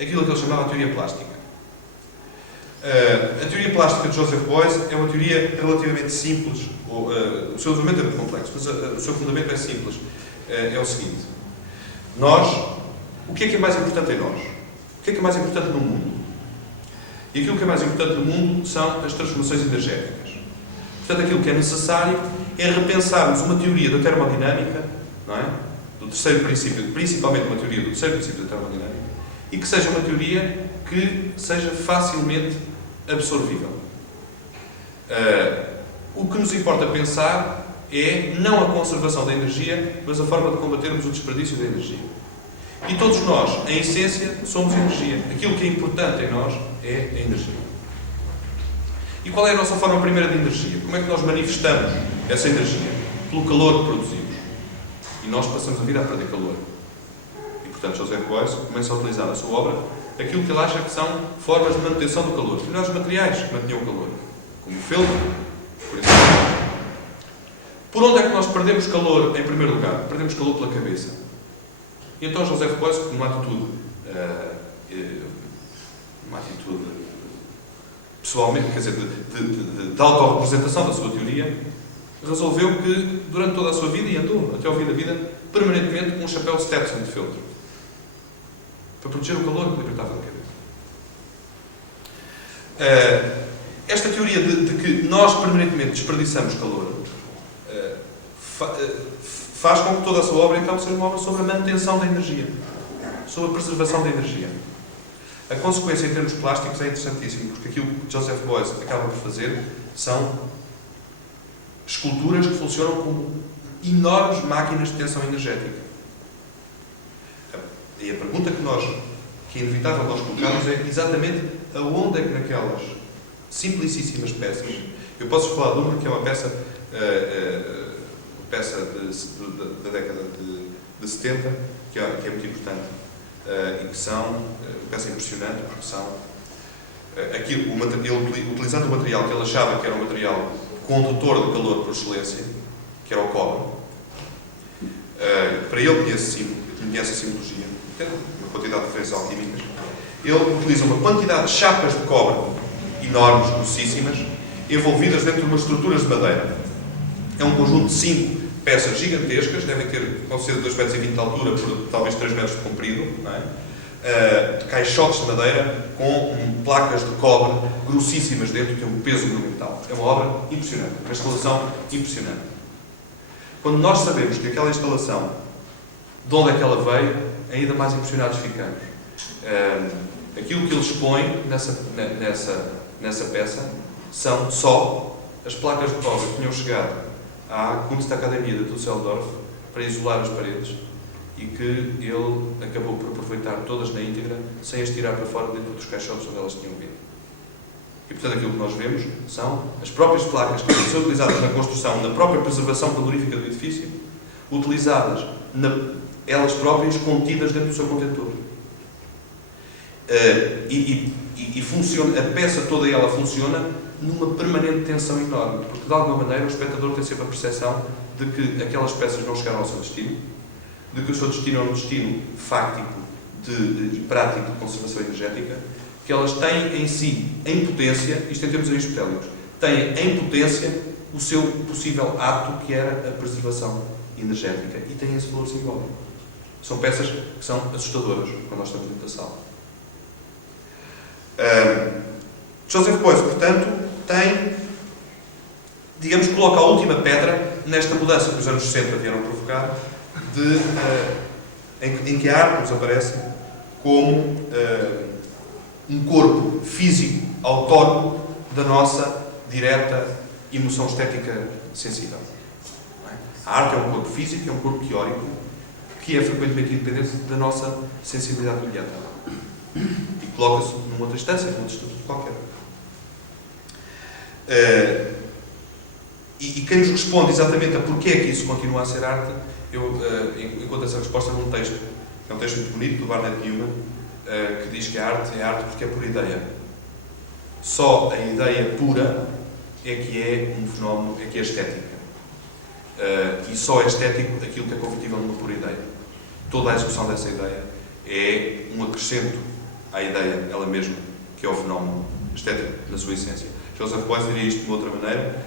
Aquilo que ele chamava a teoria plástica. A teoria plástica de Joseph Beuys é uma teoria relativamente simples, o seu fundamento é muito complexo, mas o seu fundamento é simples. É o seguinte: o que é mais importante em nós? O que é mais importante no mundo? E aquilo que é mais importante no mundo são as transformações energéticas. Portanto, aquilo que é necessário é repensarmos uma teoria da termodinâmica, não é? Do terceiro princípio, principalmente uma teoria do terceiro princípio da termodinâmica, e que seja uma teoria que seja facilmente absorvível. O que nos importa pensar é não a conservação da energia, mas a forma de combatermos o desperdício da energia. E todos nós, em essência, somos energia. Aquilo que é importante em nós é a energia. E qual é a nossa forma primeira de energia? Como é que nós manifestamos essa energia? Pelo calor que produzimos. E nós passamos a vida a perder calor. E, portanto, Joseph Beuys começa a utilizar na sua obra aquilo que ele acha que são formas de manutenção do calor. Os melhores materiais que mantinham o calor. Como o feltro, por exemplo. Por onde é que nós perdemos calor, em primeiro lugar? Perdemos calor pela cabeça. E então Joseph Beuys, numa atitude pessoalmente, quer dizer, de autorrepresentação da sua teoria, resolveu que, durante toda a sua vida, e andou até ao fim da vida, permanentemente com um chapéu Stetson de feltro, para proteger o calor que libertava da cabeça. Esta teoria de que nós permanentemente desperdiçamos calor faz com que toda a sua obra, então, seja uma obra sobre a manutenção da energia, sobre a preservação da energia. A consequência em termos plásticos é interessantíssima, porque aquilo que Joseph Beuys acaba por fazer são esculturas que funcionam como enormes máquinas de tensão energética. E a pergunta que é inevitável nós colocarmos é exatamente aonde é que naquelas simplicíssimas peças, eu posso falar de uma que é uma peça da década de 70, que é muito importante, e que são uma peça impressionante, porque são ele utilizando o material que ele achava que era um material condutor de calor por excelência, que era o cobre. Para ele conhece a simbologia, tem uma quantidade de referências alquímicas. Ele utiliza uma quantidade de chapas de cobre enormes, grossíssimas, envolvidas dentro de umas estruturas de madeira. É um conjunto de 5 peças gigantescas, devem ter ser de 2,20 metros de altura por talvez 3 metros de comprido, não é? Caixotes de madeira com placas de cobre grossíssimas dentro, que tem um peso monumental. É uma obra impressionante, uma instalação impressionante. Quando nós sabemos que aquela instalação, de onde é que ela veio, ainda mais impressionados ficamos. Aquilo que ele expõe nessa peça são só as placas de cobre que tinham chegado à Kunstakademie de Düsseldorf para isolar as paredes e que ele acabou por aproveitar todas na íntegra sem as tirar para fora dentro dos caixotes onde elas tinham vindo. E, portanto, aquilo que nós vemos são as próprias placas que são utilizadas na construção, na própria preservação calorífica do edifício, utilizadas, elas próprias contidas dentro do seu contentor. E funciona, a peça toda ela funciona numa permanente tensão enorme, porque de alguma maneira o espectador tem sempre a percepção de que aquelas peças não chegaram ao seu destino, de que o seu destino é um destino fáctico e prático de conservação energética, que elas têm em si, em potência, isto em termos aristotélicos, têm em potência o seu possível ato, que era a preservação energética, e têm esse valor simbólico. São peças que são assustadoras quando nós estamos dentro da sala. Joseph Beuys, portanto, tem, digamos, coloca a última pedra nesta mudança que os anos 60 vieram provocar, em que a arte nos aparece como um corpo físico autónomo da nossa direta emoção estética sensível. A arte é um corpo físico, é um corpo teórico, que é frequentemente independente da nossa sensibilidade imediata. E coloca-se numa outra instância, num outro estatuto qualquer. E quem nos responde exatamente a porquê é que isso continua a ser arte, eu encontro essa resposta num texto, que é um texto muito bonito, do Barnett Newman, que diz que a arte porque é por ideia. Só a ideia pura é que é um fenómeno, é que é estética. E só é estético aquilo que é convertível numa pura ideia. Toda a execução dessa ideia é um acrescento à ideia, ela mesma, que é o fenómeno estético na sua essência. Joseph Beuys diria isto de uma outra maneira,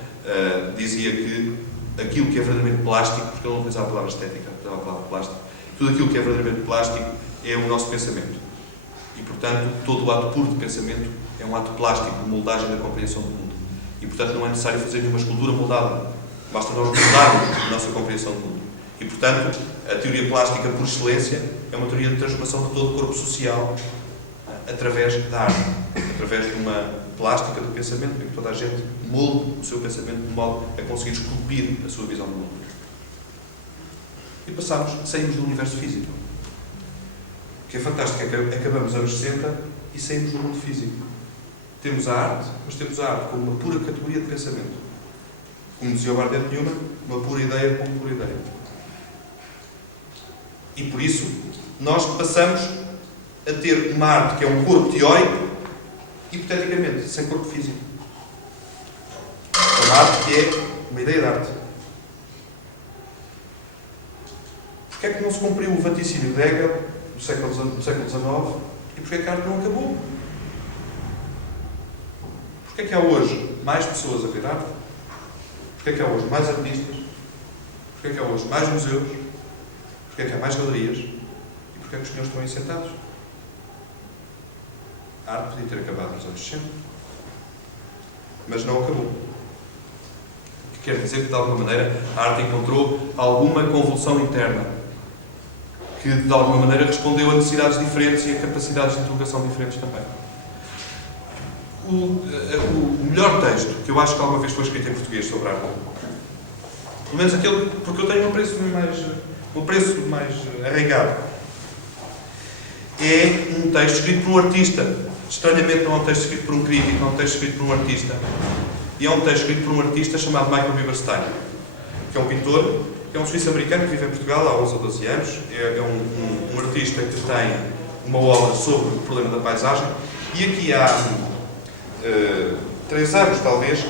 dizia que aquilo que é verdadeiramente plástico, porque ele não utilizava a palavra estética, utilizava a palavra plástico, tudo aquilo que é verdadeiramente plástico é o nosso pensamento. E, portanto, todo o ato puro de pensamento é um ato plástico, de moldagem da compreensão do mundo. E, portanto, não é necessário fazer nenhuma escultura moldada. Basta nós moldarmos a nossa compreensão do mundo. E, portanto, a teoria plástica, por excelência, é uma teoria de transformação de todo o corpo social através da arte. Através de uma plástica do pensamento, em que toda a gente molde o seu pensamento de modo a conseguir esculpir a sua visão do mundo. E saímos do universo físico. O que é fantástico é que acabamos anos 60 e saímos do mundo físico. Temos a arte, mas temos a arte como uma pura categoria de pensamento. Como dizia o Barnett Newman, uma pura ideia como pura ideia. E por isso, nós passamos a ter uma arte que é um corpo teórico, hipoteticamente, sem corpo físico. Uma arte que é uma ideia de arte. Porquê é que não se cumpriu o vaticínio de Hegel do século XIX e porquê é que a arte não acabou? Porquê é que há hoje mais pessoas a ver arte? Porquê é que há hoje mais artistas? Porquê é que há hoje mais museus? Porquê é que há mais galerias? E porquê é que os senhores estão aí sentados? A arte podia ter acabado nos anos 60, mas não acabou. O que quer dizer que, de alguma maneira, a arte encontrou alguma convulsão interna, que, de alguma maneira, respondeu a necessidades diferentes e a capacidades de interrogação diferentes também. O melhor texto que eu acho que alguma vez foi escrito em português sobre a arte, pelo menos aquele, porque eu tenho um apreço mais arraigado, é um texto escrito por um artista. Estranhamente não é um texto escrito por um crítico, não é um texto escrito por um artista. E é um texto escrito por um artista chamado Michael Bieberstein, que é um pintor, que é um suíço-americano que vive em Portugal há 11 ou 12 anos. É um artista que tem uma obra sobre o problema da paisagem. E aqui há 3 anos, talvez,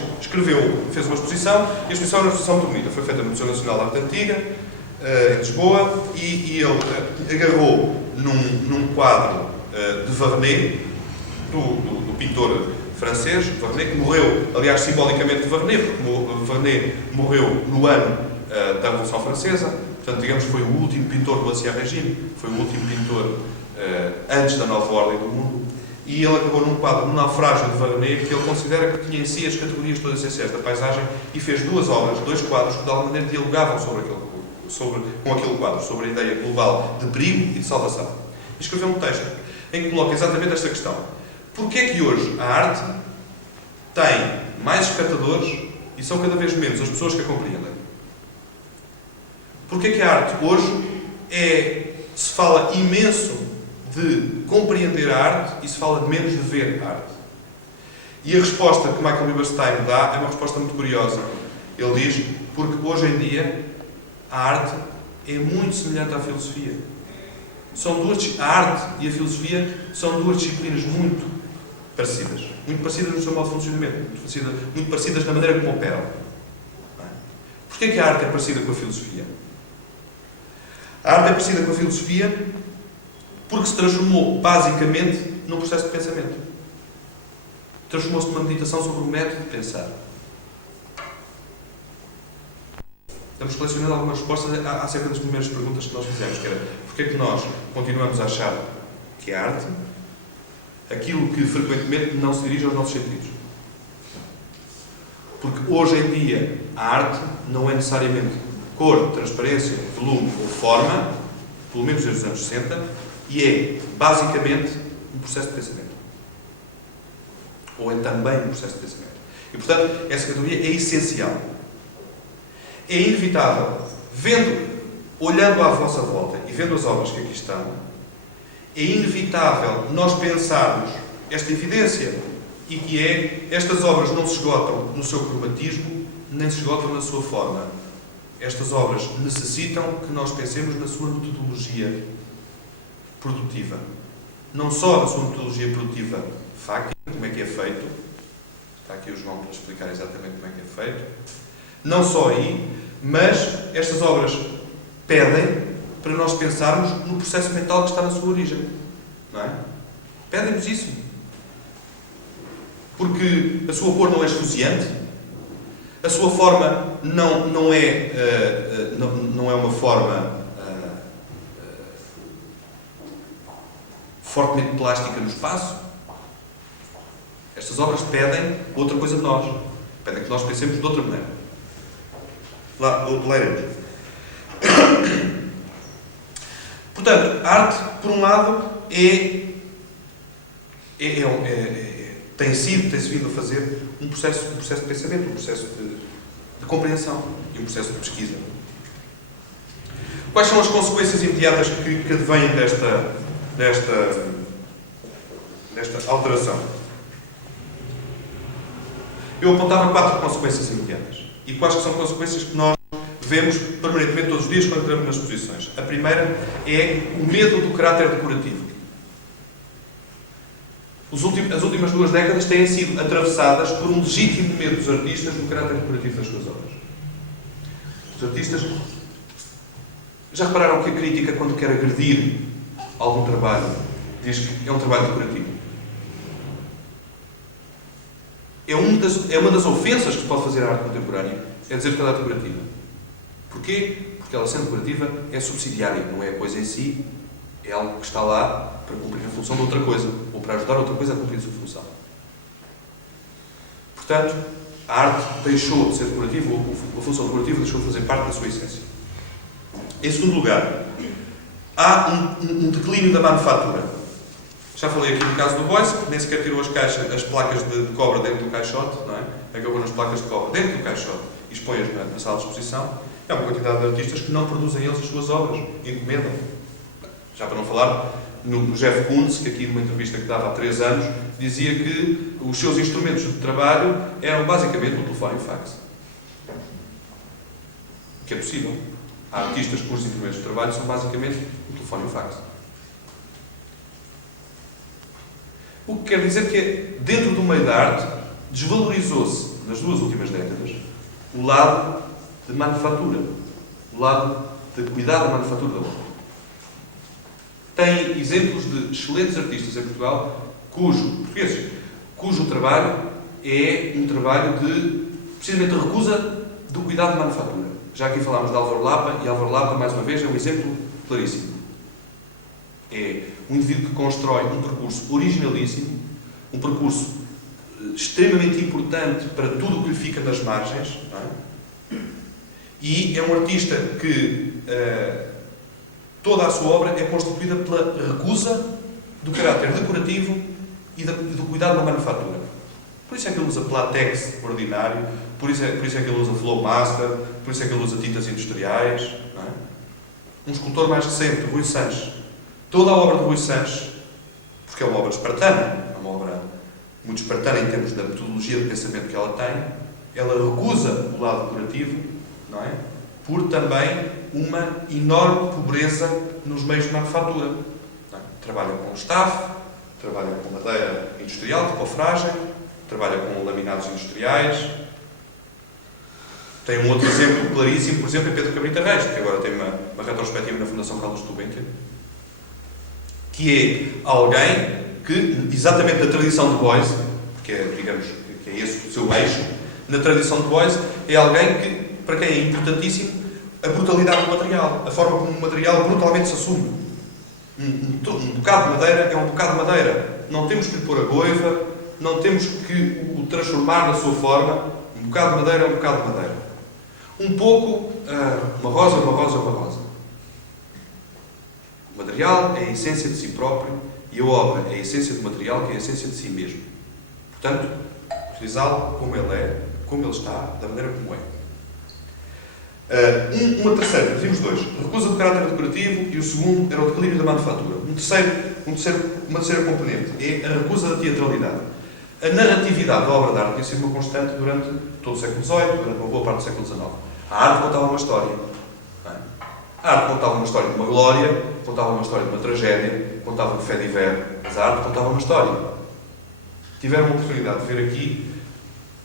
fez uma exposição, e a exposição era uma exposição muito bonita. Foi feita no Museu Nacional de Arte Antiga, em Lisboa, e ele agarrou num quadro de Vernet, do pintor francês, Vernet, que morreu, aliás, simbolicamente de Vernet, porque Vernet morreu no ano da Revolução Francesa, portanto, digamos, foi o último pintor do Ancien Regime, foi o último pintor antes da nova ordem do mundo, e ele acabou num quadro, no Naufrágio de Vernet, que ele considera que tinha em si as categorias todas essenciais da paisagem, e fez 2 obras, 2 quadros, que de alguma maneira dialogavam com aquele quadro, sobre a ideia global de perigo e de salvação. E escreveu um texto em que coloca exatamente esta questão. Porquê é que hoje a arte tem mais espectadores e são cada vez menos as pessoas que a compreendem? Porquê é que a arte hoje se fala imenso de compreender a arte e se fala menos de ver a arte? E a resposta que Michael Bieberstein dá é uma resposta muito curiosa. Ele diz, porque hoje em dia a arte é muito semelhante à filosofia. A arte e a filosofia são 2 disciplinas muito parecidas no seu modo de funcionamento, muito parecidas na maneira como operam. Porquê é que a arte é parecida com a filosofia? A arte é parecida com a filosofia Porque se transformou, basicamente, num processo de pensamento. Transformou-se numa meditação sobre o método de pensar. Estamos colecionando algumas respostas acerca das primeiras perguntas que nós fizemos, que era porque é que nós continuamos a achar que é arte aquilo que frequentemente não se dirige aos nossos sentidos. Porque hoje em dia a arte não é necessariamente cor, transparência, volume ou forma, pelo menos desde os anos 60, e é basicamente um processo de pensamento. Ou é também um processo de pensamento. E portanto, essa categoria é essencial. É inevitável, olhando à vossa volta e vendo as obras que aqui estão, é inevitável nós pensarmos esta evidência e que é, estas obras não se esgotam no seu cromatismo, nem se esgotam na sua forma. Estas obras necessitam que nós pensemos na sua metodologia produtiva. Não só na sua metodologia produtiva fáctica, como é que é feito. Está aqui o João para explicar exatamente como é que é feito. Não só aí, mas estas obras pedem para nós pensarmos no processo mental que está na sua origem. Não é? Pedem-nos isso. Porque a sua cor não é esfuziante, a sua forma não é uma forma fortemente plástica no espaço. Estas obras pedem outra coisa de nós. Pedem que nós pensemos de outra maneira. Lá iremos. Portanto, a arte, por um lado, tem-se vindo a fazer um processo de pensamento, um processo de compreensão e um processo de pesquisa. Quais são as consequências imediatas que advêm desta alteração? Eu apontava 4 consequências imediatas. E quais são consequências que nós vemos permanentemente todos os dias quando entramos nas exposições? A primeira é o medo do caráter decorativo. As últimas 2 décadas têm sido atravessadas por um legítimo medo dos artistas do caráter decorativo das suas obras. Os artistas já repararam que a crítica, quando quer agredir algum trabalho, diz que é um trabalho decorativo? É uma das ofensas que se pode fazer à arte contemporânea, é dizer que ela é decorativa. Porquê? Porque ela, sendo decorativa, é subsidiária, não é a coisa em si, é algo que está lá para cumprir a função de outra coisa, ou para ajudar outra coisa a cumprir a sua função. Portanto, a arte deixou de ser decorativa, ou a função decorativa deixou de fazer parte da sua essência. Em segundo lugar, há um declínio da manufatura. Já falei aqui no caso do Boyce, que nem sequer tirou as placas de cobre dentro do caixote, não é? Acabou nas placas de cobre dentro do caixote e expõe-as na sala de exposição. É uma quantidade de artistas que não produzem eles as suas obras, encomendam. Já para não falar no Jeff Koons, que aqui numa entrevista que dava há 3 anos, dizia que os seus instrumentos de trabalho eram basicamente o telefone e o fax. O que é possível. Há artistas cujos instrumentos de trabalho são basicamente o telefone e o fax. O que quer dizer que, dentro do meio da arte, desvalorizou-se, nas 2 últimas décadas, o lado de manufatura, o lado de cuidar da manufatura da obra. Tem exemplos de excelentes artistas em Portugal, cujo trabalho é um trabalho de, precisamente, recusa do cuidado de manufatura. Já aqui falámos de Álvaro Lapa, e Álvaro Lapa, mais uma vez, é um exemplo claríssimo. É um indivíduo que constrói um percurso originalíssimo, um percurso extremamente importante para tudo o que lhe fica nas margens, não é? E é um artista que toda a sua obra é constituída pela recusa do caráter decorativo e do cuidado da manufatura. Por isso é que ele usa látex ordinário, por isso é que ele usa Flowmaster, por isso é que ele usa tintas industriais, não é? Um escultor mais recente, Rui Sanches. Toda a obra de Rui Sanches, porque é uma obra espartana, é uma obra muito espartana em termos da metodologia de pensamento que ela tem, ela recusa o lado decorativo, não é? Por também uma enorme pobreza nos meios de manufatura. Não é? Trabalha com staff, trabalha com madeira industrial, de cofragem, trabalha com laminados industriais. Tem um outro exemplo claríssimo, por exemplo, é Pedro Cabrita Reis, que agora tem uma retrospectiva na Fundação Carlos Gulbenkian, que é alguém que, exatamente na tradição de Boyce, que é, digamos, que é esse o seu eixo, na tradição de Boyce, é alguém que, para quem é importantíssimo, a brutalidade do material, a forma como o material brutalmente se assume. Um bocado de madeira é um bocado de madeira. Não temos que lhe pôr a goiva, não temos que o transformar na sua forma. Um bocado de madeira é um bocado de madeira. Um pouco, uma rosa, uma rosa, uma rosa. O material é a essência de si próprio e a obra é a essência do material, que é a essência de si mesmo. Portanto, utilizá-lo como ele é, como ele está, da maneira como é. Uma terceira, vimos dois. Recusa do caráter decorativo e o segundo era o declínio da manufatura. Uma terceira componente é a recusa da teatralidade. A narratividade da obra de arte tem sido uma constante durante todo o século XVIII, durante uma boa parte do século XIX. A arte contava uma história. A arte contava uma história de uma glória, contava uma história de uma tragédia, contava um fait divers, mas a arte contava uma história. Tiveram a oportunidade de ver aqui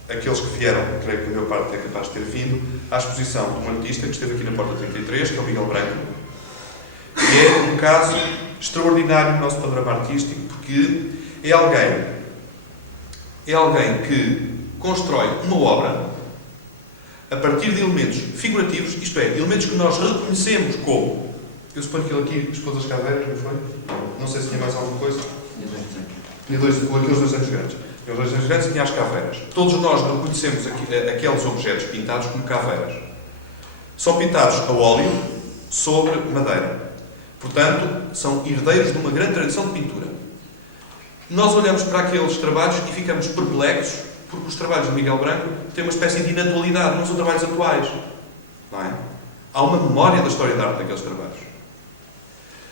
aqueles que vieram, creio que a maior parte é capaz de ter vindo, à exposição de um artista que esteve aqui na Porta 33, que é o Miguel Branco, que é um caso extraordinário no nosso panorama artístico, porque é alguém que constrói uma obra a partir de elementos figurativos, isto é, elementos que nós reconhecemos como... Eu suponho que ele aqui expôs as caveiras, não foi? Não sei se tinha mais alguma coisa. Tinha aqueles dois anos grandes. Tinha os dois anos grandes e tinha as caveiras. Todos nós reconhecemos aqueles objetos pintados como caveiras. São pintados a óleo sobre madeira. Portanto, são herdeiros de uma grande tradição de pintura. Nós olhamos para aqueles trabalhos e ficamos perplexos porque os trabalhos de Miguel Branco têm uma espécie de inatualidade, não são trabalhos atuais. Não é? Há uma memória da história da arte daqueles trabalhos.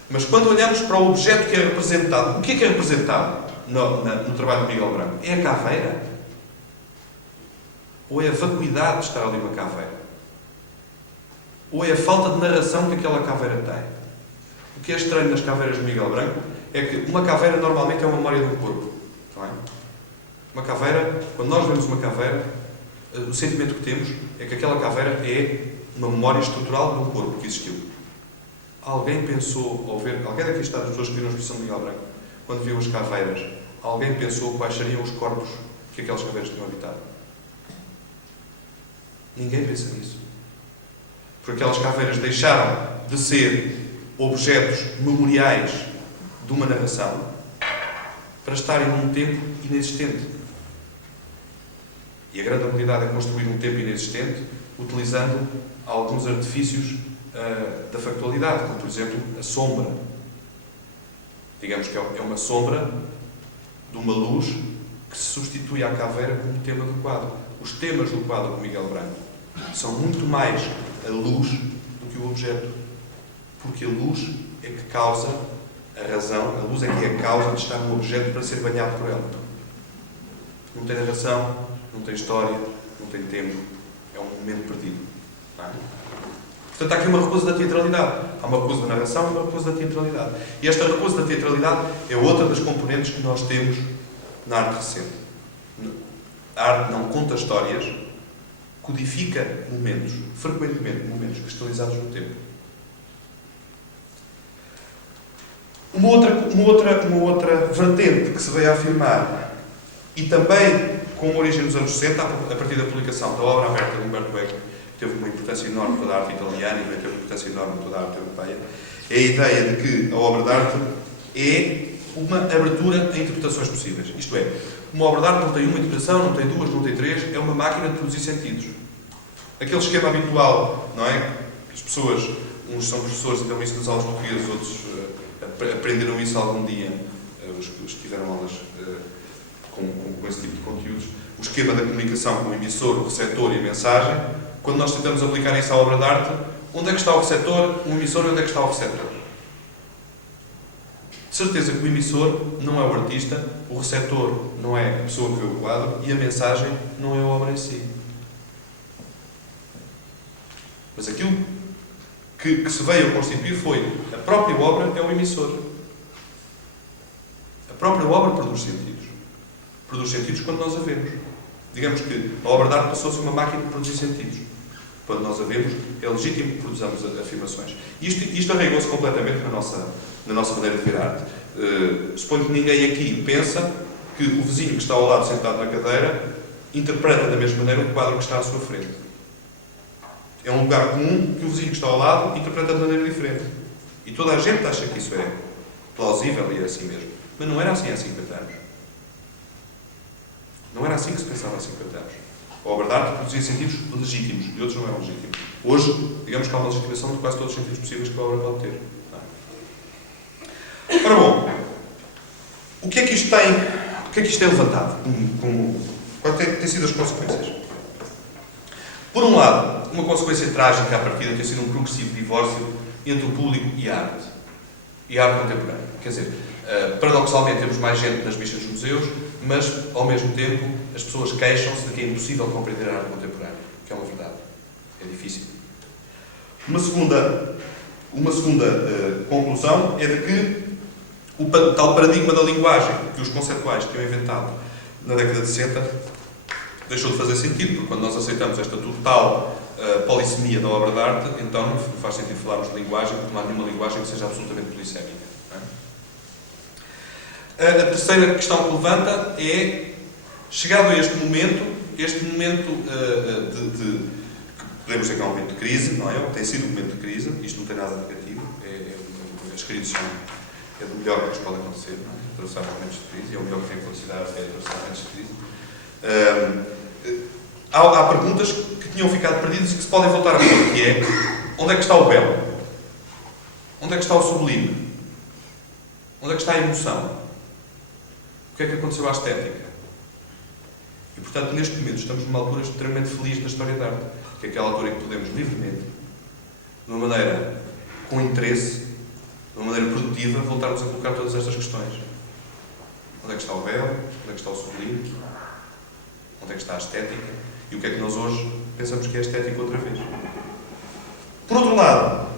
Mas quando olhamos para o objeto que é representado, o que é representado no trabalho de Miguel Branco? É a caveira? Ou é a vacuidade de estar ali uma caveira? Ou é a falta de narração que aquela caveira tem? O que é estranho nas caveiras de Miguel Branco é que uma caveira normalmente é uma memória de um corpo. Não é? Uma caveira, quando nós vemos uma caveira, o sentimento que temos é que aquela caveira é uma memória estrutural de um corpo que existiu. Alguém pensou, ao ver, alguém daqui está, as pessoas que viram a exposição de Miguel Branco, quando viu as caveiras, alguém pensou quais seriam os corpos que aquelas caveiras tinham habitado? Ninguém pensa nisso. Porque aquelas caveiras deixaram de ser objetos memoriais de uma narração para estarem num tempo inexistente. E a grande habilidade é construir um tempo inexistente utilizando alguns artifícios da factualidade, como por exemplo a sombra. Digamos que é uma sombra de uma luz que se substitui à caveira como tema do quadro. Os temas do quadro de Miguel Branco são muito mais a luz do que o objeto. Porque a luz é que causa a razão, a luz é que é a causa de estar no objeto para ser banhado por ela. Não tem narração, não tem história, não tem tempo. É um momento perdido. Não é? Portanto, há aqui uma recusa da teatralidade. Há uma recusa da narração e uma recusa da teatralidade. E esta recusa da teatralidade é outra das componentes que nós temos na arte recente. A arte não conta histórias, codifica momentos, frequentemente momentos cristalizados no tempo. Uma outra vertente que se veio a afirmar, e também com origem nos anos 60, a partir da publicação da obra aberta de Humberto Eco, que teve uma importância enorme para toda a arte italiana e vai ter uma importância enorme para toda a arte europeia, é a ideia de que a obra de arte é uma abertura a interpretações possíveis. Isto é, uma obra de arte não tem uma interpretação, não tem duas, não tem três, é uma máquina de produzir sentidos. Aquele esquema habitual, não é? As pessoas, uns são professores e dão isso nas aulas portuguesas, outros aprenderam isso algum dia, os que tiveram aulas com esse tipo de conteúdos. O esquema da comunicação com o emissor, o receptor e a mensagem. Quando nós tentamos aplicar isso à obra de arte, onde é que está o receptor, o emissor e onde é que está o receptor? De certeza que o emissor não é o artista, o receptor não é a pessoa que vê o quadro e a mensagem não é a obra em si. Mas aquilo que se veio a constituir foi a própria obra é o emissor. A própria obra produz sentidos. Produz sentidos quando nós a vemos. Digamos que a obra de arte passou-se uma máquina de produzir sentidos. Quando nós a vemos, é legítimo que produzamos afirmações. Isto arraigou-se completamente na nossa maneira de ver a arte. Suponho que ninguém aqui pensa que o vizinho que está ao lado sentado na cadeira interpreta da mesma maneira o quadro que está à sua frente. É um lugar comum que o vizinho que está ao lado interpreta de maneira diferente. E toda a gente acha que isso é plausível e é assim mesmo. Mas não era assim há 50 anos. Não era assim que se pensava há 50 anos. A obra de arte produzia sentidos legítimos e outros não eram legítimos. Hoje, digamos que há uma legitimação de quase todos os sentidos possíveis que a obra pode ter. Ora bom, o que é que isto tem levantado? Quais têm sido as consequências? Por um lado, uma consequência trágica à partida tem sido um progressivo divórcio entre o público e a arte. E a arte contemporânea. Quer dizer, paradoxalmente temos mais gente nas bichas dos museus, mas, ao mesmo tempo, as pessoas queixam-se de que é impossível compreender a arte contemporânea. Que é uma verdade. É difícil. Uma segunda conclusão é de que o tal paradigma da linguagem que os conceptuais tinham inventado na década de 60 deixou de fazer sentido, porque quando nós aceitamos esta total polissemia da obra de arte, então não faz sentido falarmos de linguagem, porque não há nenhuma linguagem que seja absolutamente polissémica. A terceira questão que levanta é, chegado a este momento que podemos dizer que é um momento de crise, não é? Tem sido um momento de crise, isto não tem nada de negativo, as crises é do melhor que nos pode acontecer, não é? Atravessar momentos de crise, é o melhor que tem acontecido é atravessar momentos de crise. Há perguntas que tinham ficado perdidas e que se podem voltar a pôr, que é: onde é que está o belo? Onde é que está o sublime? Onde é que está a emoção? O que é que aconteceu à estética? E, portanto, neste momento estamos numa altura extremamente feliz da história da arte, que é aquela altura em que podemos livremente, de uma maneira com interesse, de uma maneira produtiva, voltarmos a colocar todas estas questões. Onde é que está o belo? Onde é que está o sublime? Onde é que está a estética? E o que é que nós hoje pensamos que é a estética outra vez? Por outro lado,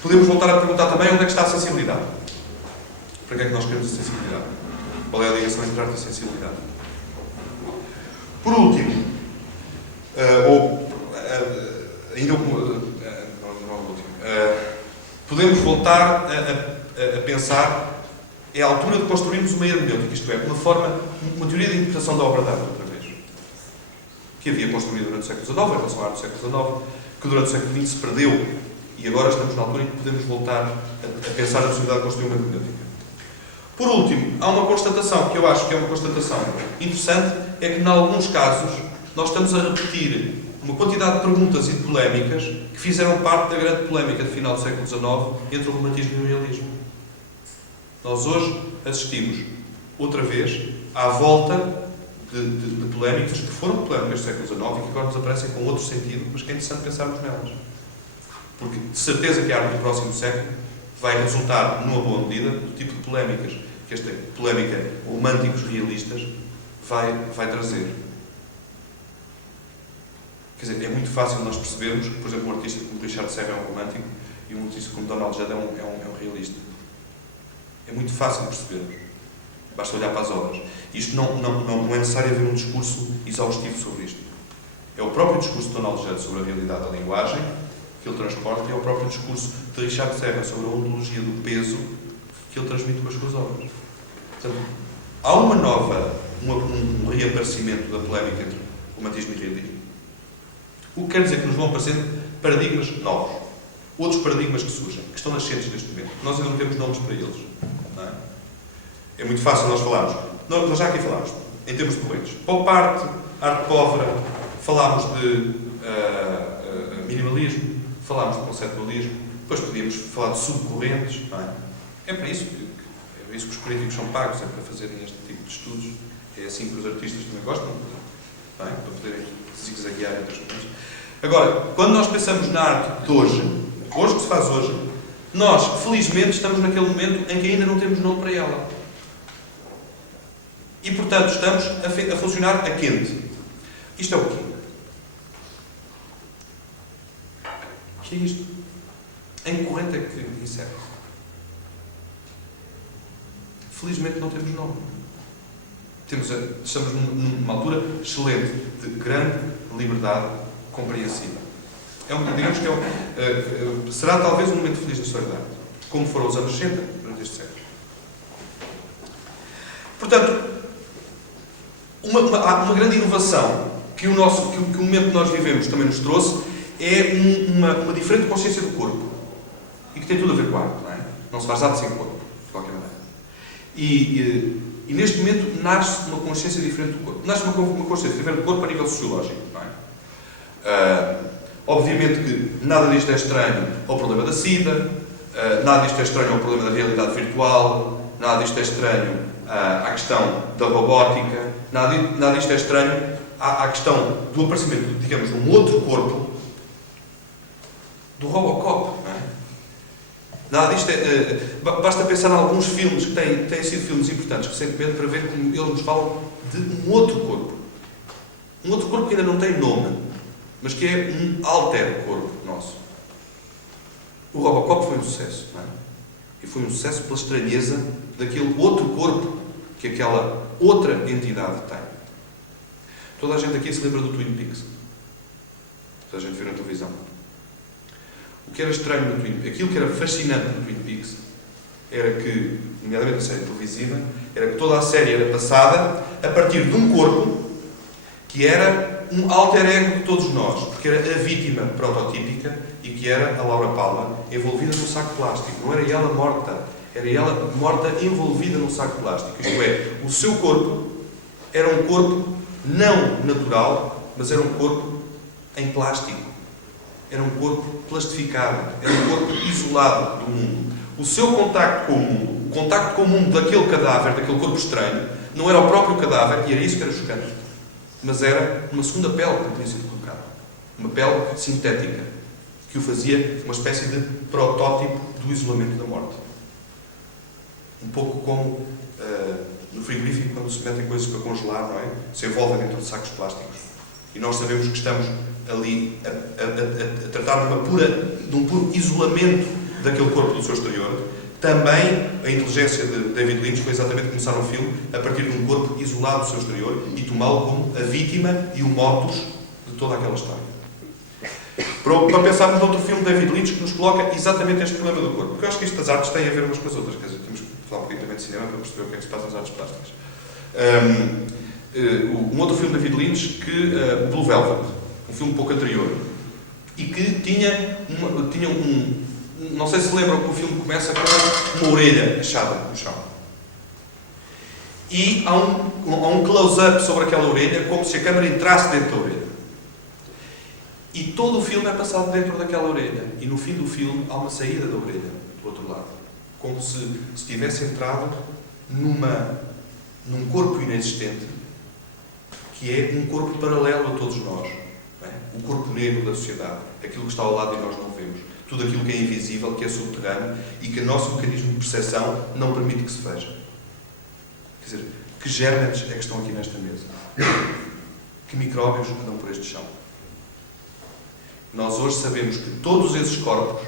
podemos voltar a perguntar também onde é que está a sensibilidade. Para que é que nós queremos a sensibilidade? Qual é a ligação entre arte e sensibilidade? Por último, podemos voltar a pensar, é a altura de construirmos uma hermenêutica, isto é, uma teoria de interpretação da obra de arte, outra vez, que havia construído durante o século XIX, em relação à arte do século XIX, que durante o século XX se perdeu, e agora estamos na altura em que podemos voltar a pensar na possibilidade de construir uma hermenêutica. Por último, há uma constatação que eu acho que é uma constatação interessante, é que, em alguns casos, nós estamos a repetir uma quantidade de perguntas e de polémicas que fizeram parte da grande polémica de final do século XIX entre o romantismo e o realismo. Nós hoje assistimos, outra vez, à volta de polémicas que foram polémicas do século XIX e que agora nos aparecem com outro sentido, mas que é interessante pensarmos nelas. Porque, de certeza que a arte do próximo século vai resultar, numa boa medida, do tipo de polémicas que esta polémica românticos realistas vai trazer. Quer dizer, é muito fácil nós percebermos que, por exemplo, um artista como Richard Serra é um romântico e um artista como Donald Judd é um realista. É muito fácil percebermos. Basta olhar para as obras. Isto não é necessário haver um discurso exaustivo sobre isto. É o próprio discurso de Donald Judd sobre a realidade da linguagem que ele transporta, e é o próprio discurso de Richard Serra sobre a ontologia do peso que ele transmite com as suas obras. Portanto, há um reaparecimento da polémica entre romantismo e realismo. O que quer dizer que nos vão aparecendo paradigmas novos. Outros paradigmas que surgem, que estão nascentes neste momento. Nós ainda não temos nomes para eles. Não é? É muito fácil nós falarmos. Nós já aqui falámos, em termos de correntes. Pop art, arte povera, falámos de minimalismo, falámos de conceptualismo, depois podíamos falar de subcorrentes. Não é? É para isso que os críticos são pagos, é para fazerem este tipo de estudos. É assim que os artistas também gostam, não é? Para poderem zigue-zaguear entre as coisas. Agora, quando nós pensamos na arte de hoje que se faz hoje, nós, felizmente, estamos naquele momento em que ainda não temos nome para ela. E, portanto, estamos a funcionar a quente. Isto é o quê? O que é isto? Em que corrente é que insere-se? Felizmente não temos nome. Estamos numa altura excelente, de grande liberdade compreensiva. Digamos que será talvez um momento feliz na história da arte, como foram os anos 60 durante este século. Portanto, há uma grande inovação que o momento que nós vivemos também nos trouxe é uma diferente consciência do corpo. E que tem tudo a ver com a arte, não é? Não se faz arte sem corpo, de qualquer maneira. E neste momento nasce uma consciência diferente do corpo. Nasce uma consciência diferente do corpo a nível sociológico, não é? Obviamente que nada disto é estranho ao problema da SIDA, nada disto é estranho ao problema da realidade virtual, nada disto é estranho à questão da robótica, nada disto é estranho à questão do aparecimento, digamos, de um outro corpo do Robocop, não é? Nada disto basta pensar em alguns filmes que têm sido filmes importantes recentemente para ver como eles nos falam de um outro corpo. Um outro corpo que ainda não tem nome, mas que é um alter corpo nosso. O Robocop foi um sucesso, não é? E foi um sucesso pela estranheza daquele outro corpo que aquela outra entidade tem. Toda a gente aqui se lembra do Twin Peaks. Toda a gente viu na televisão. O que era estranho no Twin Peaks, aquilo que era fascinante no Twin Peaks, era que, nomeadamente a série televisiva, era que toda a série era passada a partir de um corpo que era um alter ego de todos nós, porque era a vítima prototípica e que era a Laura Palmer, envolvida num saco plástico. Não era ela morta, era ela morta envolvida num saco plástico. Isto é, o seu corpo era um corpo não natural, mas era um corpo em plástico. Era um corpo plastificado, era um corpo isolado do mundo. O seu contacto com o mundo, o contacto com o mundo daquele cadáver, daquele corpo estranho, não era o próprio cadáver, e era isso que era chocante, mas era uma segunda pele que tinha sido colocada. Uma pele sintética, que o fazia uma espécie de protótipo do isolamento da morte. Um pouco como no frigorífico, quando se metem coisas para congelar, não é? Se envolvem dentro de sacos plásticos. E nós sabemos que estamos ali a tratar de um puro isolamento daquele corpo do seu exterior. Também a inteligência de David Lynch foi exatamente começar um filme a partir de um corpo isolado do seu exterior e tomá-lo como a vítima e o motus de toda aquela história. Para pensarmos noutro filme de David Lynch que nos coloca exatamente este problema do corpo. Porque eu acho que estas artes têm a ver umas com as outras. Quer dizer, temos que falar um bocadinho também de cinema para perceber o que é que se passa nas artes plásticas. Um outro filme de David Lynch, Blue Velvet, um filme um pouco anterior, e que tinha não sei se lembram que o filme começa com uma orelha achada no chão. E há um close-up sobre aquela orelha, como se a câmera entrasse dentro da orelha. E todo o filme é passado dentro daquela orelha. E no fim do filme há uma saída da orelha, do outro lado. Como se tivesse entrado num corpo inexistente, que é um corpo paralelo a todos nós. Não é? O corpo negro da sociedade. Aquilo que está ao lado e nós não vemos. Tudo aquilo que é invisível, que é subterrâneo e que o nosso mecanismo de percepção não permite que se veja. Quer dizer, que gérmenes é que estão aqui nesta mesa? Que micróbios andam por este chão? Nós hoje sabemos que todos esses corpos,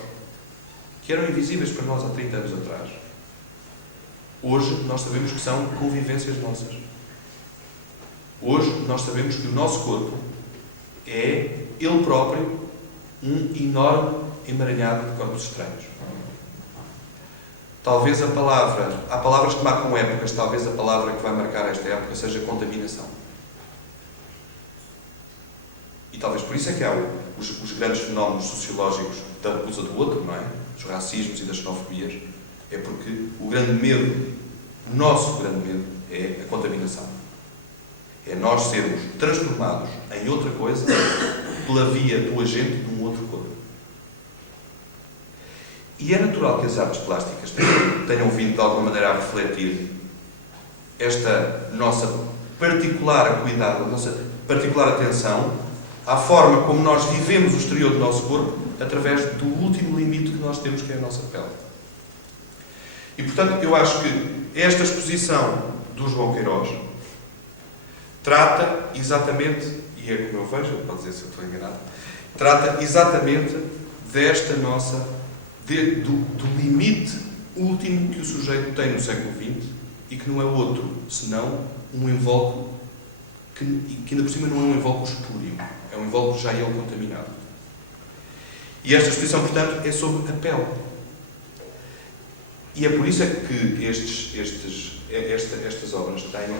que eram invisíveis para nós há 30 anos atrás, hoje nós sabemos que são convivências nossas. Hoje nós sabemos que o nosso corpo é, ele próprio, um enorme emaranhado de corpos estranhos. Talvez há palavras que marcam épocas, talvez a palavra que vai marcar esta época seja contaminação. E talvez por isso é que há os grandes fenómenos sociológicos da recusa do outro, não é? Dos racismos e das xenofobias. É porque o grande medo, o nosso grande medo, é a contaminação. É nós sermos transformados em outra coisa pela via do agente de um outro corpo. E é natural que as artes plásticas tenham vindo de alguma maneira a refletir esta nossa particular cuidado, a nossa particular atenção à forma como nós vivemos o exterior do nosso corpo através do último limite que nós temos, que é a nossa pele. E, portanto, eu acho que esta exposição do João Queiroz trata exatamente, e é como eu vejo, pode dizer se eu estou enganado, trata exatamente desta nossa, do limite último que o sujeito tem no século XX e que não é outro, senão um invólucro que ainda por cima não é um invólucro espúrio, é um invólucro já ele contaminado. E esta exposição, portanto, é sobre a pele. E é por isso é que estas obras têm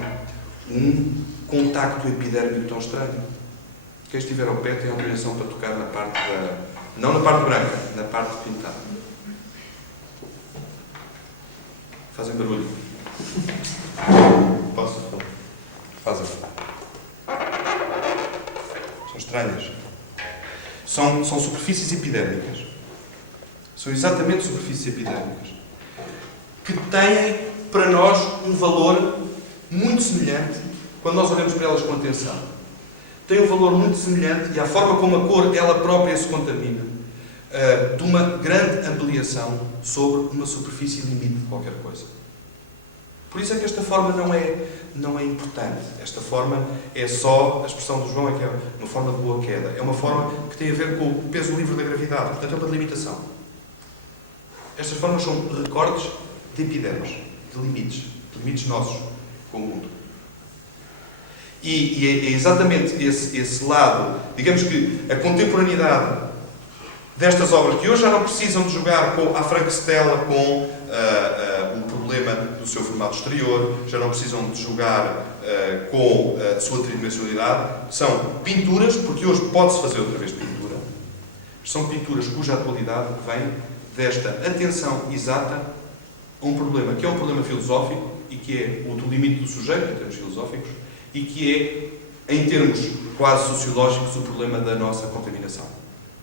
um contacto epidérmico tão estranho. Quem estiver ao pé tem autorização para tocar na parte da... Não na parte branca, na parte pintada. Fazem barulho. Posso? Fazem. São estranhas. São superfícies epidérmicas. São exatamente superfícies epidérmicas. Que têm, para nós, um valor muito semelhante quando nós olhamos para elas com atenção. Tem um valor muito semelhante, e a forma como a cor ela própria se contamina, de uma grande ampliação sobre uma superfície limite de qualquer coisa. Por isso é que esta forma não é importante. Esta forma é só, a expressão do João é que é uma forma de boa queda. É uma forma que tem a ver com o peso livre da gravidade, portanto é uma delimitação. Estas formas são recortes de epidermos, de limites nossos com o mundo. E é exatamente esse lado, digamos que a contemporaneidade destas obras, que hoje já não precisam de jogar à Frank-Stella com o problema do seu formato exterior, já não precisam de jogar com a sua tridimensionalidade, são pinturas, porque hoje pode-se fazer outra vez pintura, são pinturas cuja atualidade vem desta atenção exata a um problema, que é um problema filosófico, e que é o do limite do sujeito, em termos filosóficos, e que é, em termos quase sociológicos, o problema da nossa contaminação.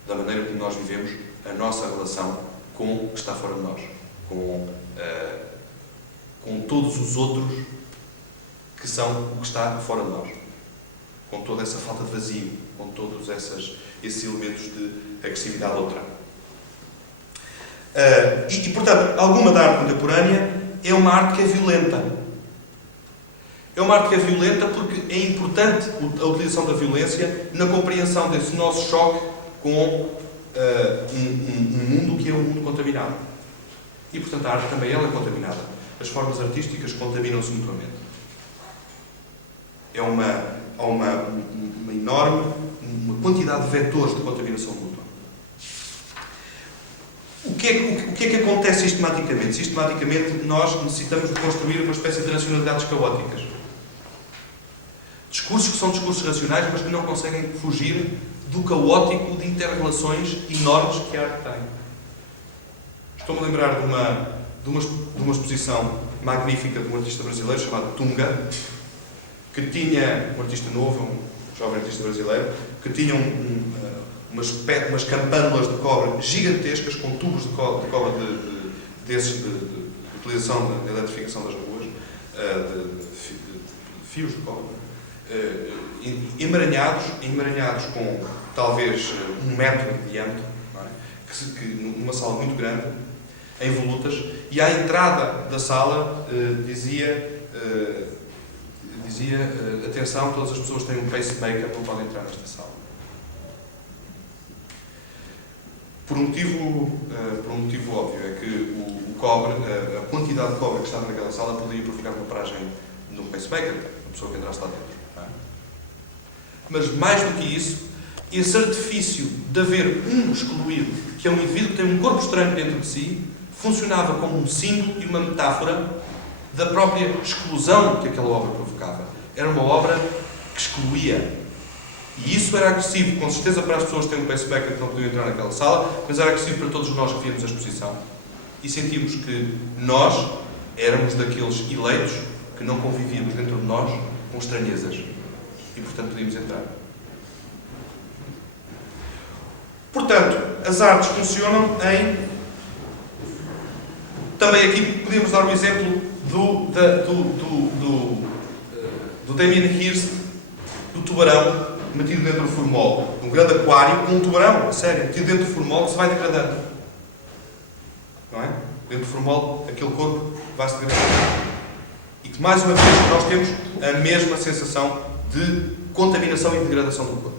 Da maneira como nós vivemos a nossa relação com o que está fora de nós. Com todos os outros que são o que está fora de nós. Com toda essa falta de vazio. Com todos esses elementos de agressividade outra. Portanto, alguma da arte contemporânea é uma arte que é violenta. É uma arte que é violenta porque é importante a utilização da violência na compreensão desse nosso choque com um mundo que é um mundo contaminado. E, portanto, a arte também ela é contaminada. As formas artísticas contaminam-se mutuamente. Há uma enorme quantidade de vetores de contaminação mútua. O que é que acontece sistematicamente? Sistematicamente, nós necessitamos de construir uma espécie de racionalidades caóticas. Discursos que são discursos racionais, mas que não conseguem fugir do caótico de inter-relações enormes que a arte tem. Estou-me a lembrar de uma exposição magnífica de um artista brasileiro chamado Tunga, que tinha, um artista novo, um jovem artista brasileiro, que tinha umas campânulas de cobre gigantescas, com tubos de cobre de utilização da eletrificação das ruas, de fios de cobre, emaranhados com talvez 1 metro de diâmetro, não é? Numa sala muito grande, em volutas, e à entrada da sala dizia atenção, todas as pessoas têm um pacemaker, não podem entrar nesta sala. Por um motivo óbvio, é que o cobre, a quantidade de cobre que estava naquela sala poderia provocar uma paragem no pacemaker, uma pessoa que entrasse lá dentro. Não é? Mas mais do que isso, esse artifício de haver um excluído, que é um indivíduo que tem um corpo estranho dentro de si, funcionava como um símbolo e uma metáfora da própria exclusão que aquela obra provocava. Era uma obra que excluía. E isso era agressivo, com certeza, para as pessoas que têm um pacemaker que não podiam entrar naquela sala, mas era agressivo para todos nós que víamos a exposição. E sentimos que nós éramos daqueles eleitos que não convivíamos dentro de nós com estranhezas. E, portanto, podíamos entrar. Portanto, as artes funcionam em... Também aqui podemos dar um exemplo do Damien Hirst, do tubarão metido dentro do formol, de um grande aquário com um tubarão, a sério, metido dentro do formol que se vai degradando. Não é? Dentro do formol, aquele corpo vai-se degradando. E que, mais uma vez, nós temos a mesma sensação de contaminação e degradação do corpo.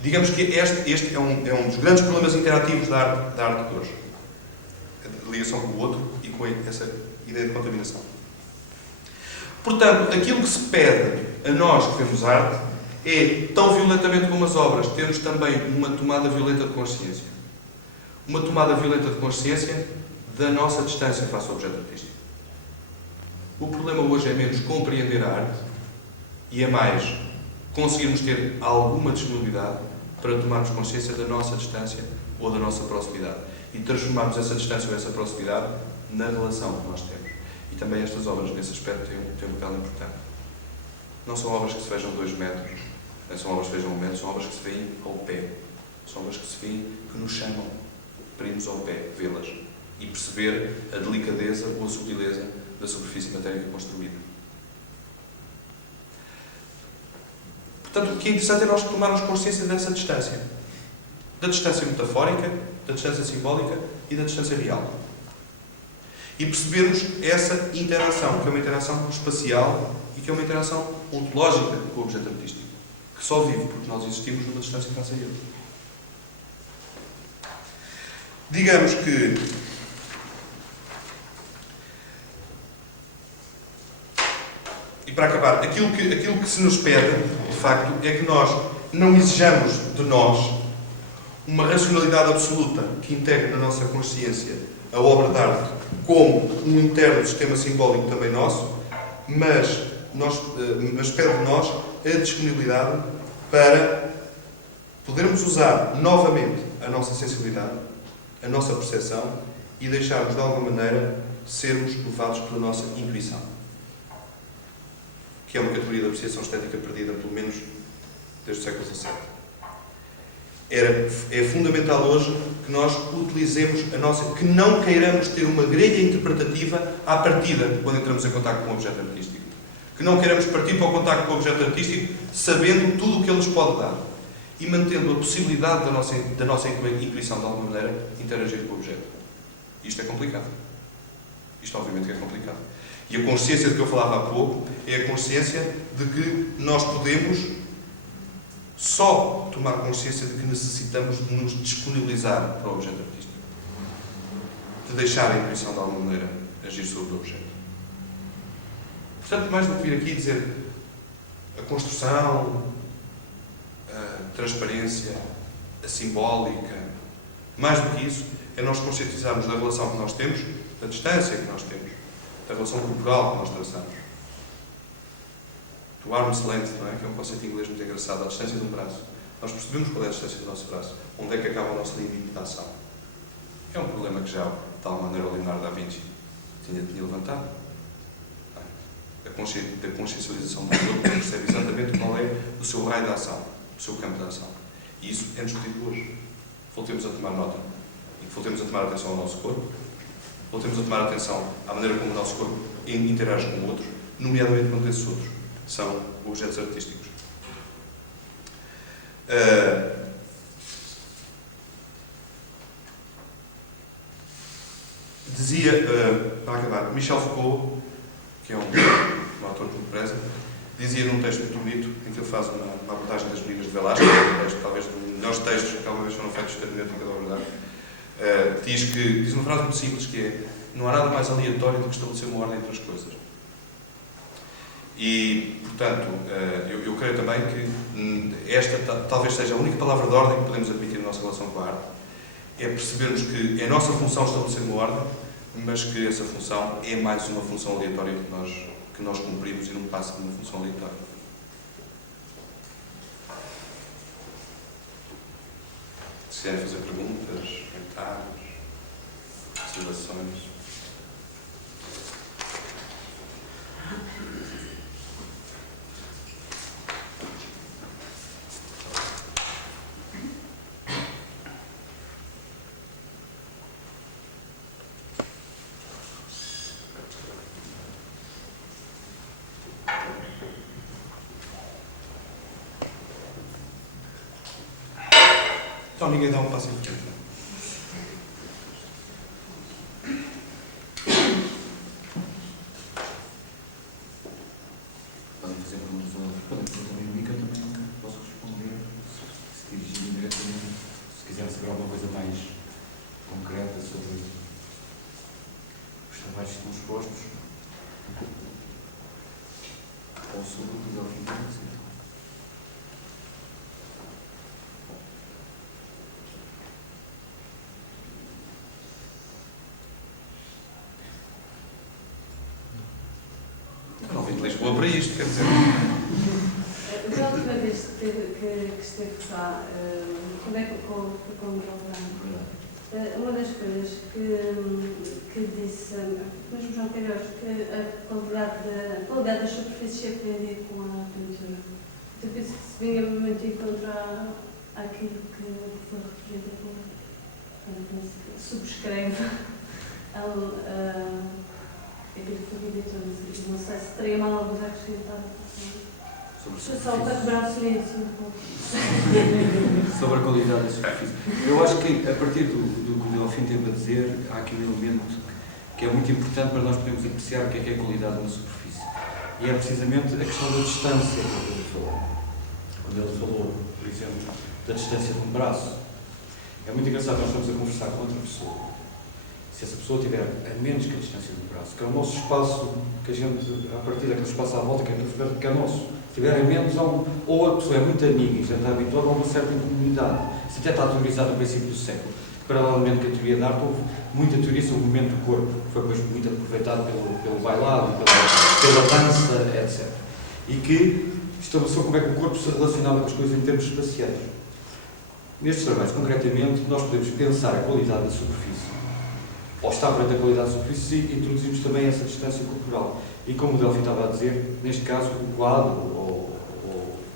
Digamos que este é um dos grandes problemas interativos da arte de hoje. A ligação com o outro e com essa ideia de contaminação. Portanto, aquilo que se pede a nós que vemos arte é, tão violentamente como as obras, temos também uma tomada violenta de consciência. Uma tomada violenta de consciência da nossa distância face ao objeto artístico. O problema hoje é menos compreender a arte e é mais conseguirmos ter alguma disponibilidade para tomarmos consciência da nossa distância ou da nossa proximidade e transformarmos essa distância ou essa proximidade na relação que nós temos. E também estas obras, nesse aspecto, têm um papel importante. Não são obras que se vejam 2 metros, não são obras que se vejam 1 metro, são obras que se veem ao pé. São obras que se veem, que nos chamam para irmos ao pé, vê-las e perceber a delicadeza ou a subtileza da superfície matérica construída. Portanto, o que é interessante é nós tomarmos consciência dessa distância. Da distância metafórica, da distância simbólica e da distância real. E percebermos essa interação, que é uma interação espacial e que é uma interação ontológica com o objeto artístico, que só vive porque nós existimos numa distância face a ele. Digamos que e para acabar, aquilo que se nos pede, de facto, é que nós não exijamos de nós uma racionalidade absoluta que integre na nossa consciência a obra de arte como um interno sistema simbólico também nosso, mas pede de nós a disponibilidade para podermos usar novamente a nossa sensibilidade, a nossa percepção e deixarmos de alguma maneira sermos levados pela nossa intuição, que é uma categoria de apreciação estética perdida, pelo menos desde o século XVII. É fundamental hoje que nós utilizemos que não queiramos ter uma grelha interpretativa à partida quando entramos em contacto com o objeto artístico. Que não queiramos partir para o contacto com o objeto artístico sabendo tudo o que ele nos pode dar e mantendo a possibilidade da nossa intuição, de alguma maneira, interagir com o objeto. Isto é complicado. Isto, obviamente, é complicado. E a consciência de que eu falava há pouco é a consciência de que nós podemos só tomar consciência de que necessitamos de nos disponibilizar para o objeto artístico. De deixar a intuição, de alguma maneira, agir sobre o objeto. Portanto, mais do que vir aqui dizer a construção, a transparência, a simbólica, mais do que isso, é nós conscientizarmos da relação que nós temos, da distância que nós temos, da relação corporal que nós traçamos. O arm's length, não é? Que é um conceito em inglês muito engraçado, a distância de um braço. Nós percebemos qual é a distância do nosso braço, onde é que acaba o nosso limite de ação. É um problema que já, de tal maneira, o Leonardo da Vinci tinha levantado. A consciencialização do corpo percebe exatamente qual é o seu raio de ação, o seu campo de ação. E isso é discutido hoje. Voltemos a tomar nota e voltemos a tomar atenção ao nosso corpo, voltemos a tomar atenção à maneira como o nosso corpo interage com o outro, nomeadamente quando esses outros são objetos artísticos. Dizia, para acabar, Michel Foucault, que é um autor que me preza, dizia num texto muito bonito, em que ele faz uma abordagem das meninas de Velázquez, talvez dos melhores textos que alguma vez foram feitos de hermenêutica da verdade, diz uma frase muito simples, que é: não há nada mais aleatório do que estabelecer uma ordem entre as coisas. E, portanto, eu creio também que esta talvez seja a única palavra de ordem que podemos admitir na nossa relação com a arte, é percebermos que é a nossa função estabelecer uma ordem, mas que essa função é mais uma função aleatória que nós cumprimos e não passa de uma função aleatória. Se quiserem fazer perguntas, comentários, observações. Então ninguém dá um passo em frente. Podem fazer perguntas ou podem perguntar a mim, que eu também posso responder, se dirigir diretamente, se quiserem saber alguma coisa mais concreta sobre os trabalhos que estão expostos, ou sobre o que ao fim. pessoa para isto, quer dizer. Da última vez que esteve cá, com o Miguel Branco, uma das coisas que disse, mesmo João Queiroz, que a qualidade das superfícies se aprendia com a pintura. Eu penso que se vinha muito em contra àquilo que foi referido agora. Subscreve aquilo que foi dito. Não sei se teria mal alguns a acrescentar. Só para quebrar o silêncio um pouco. Sobre a qualidade da superfície. Eu acho que, a partir do que o Delfim teve a dizer, há aqui um elemento que é muito importante para nós podermos apreciar o que é a qualidade na superfície. E é precisamente a questão da distância que ele falou. Quando ele falou, por exemplo, da distância de um braço. É muito engraçado, nós estamos a conversar com outra pessoa. Se essa pessoa tiver a menos que a distância do braço, que é o nosso espaço, que a gente, a partir daquele espaço à volta, que é nosso, se tiver a menos, ou a pessoa é muito amiga e já está habituada a uma certa incomunidade. Se até está teorizado no princípio do século, que paralelamente com a teoria da arte, houve muita teoria sobre o movimento do corpo, que foi depois muito aproveitado pelo bailado, pela dança, etc. E que estabeleceu como é que o corpo se relacionava com as coisas em termos espaciais. Nestes trabalhos, concretamente, nós podemos pensar a qualidade da superfície, ou estar perante a qualidade da superfície, e introduzimos também essa distância corporal. E como o Delfim estava a dizer, neste caso, o quadro ou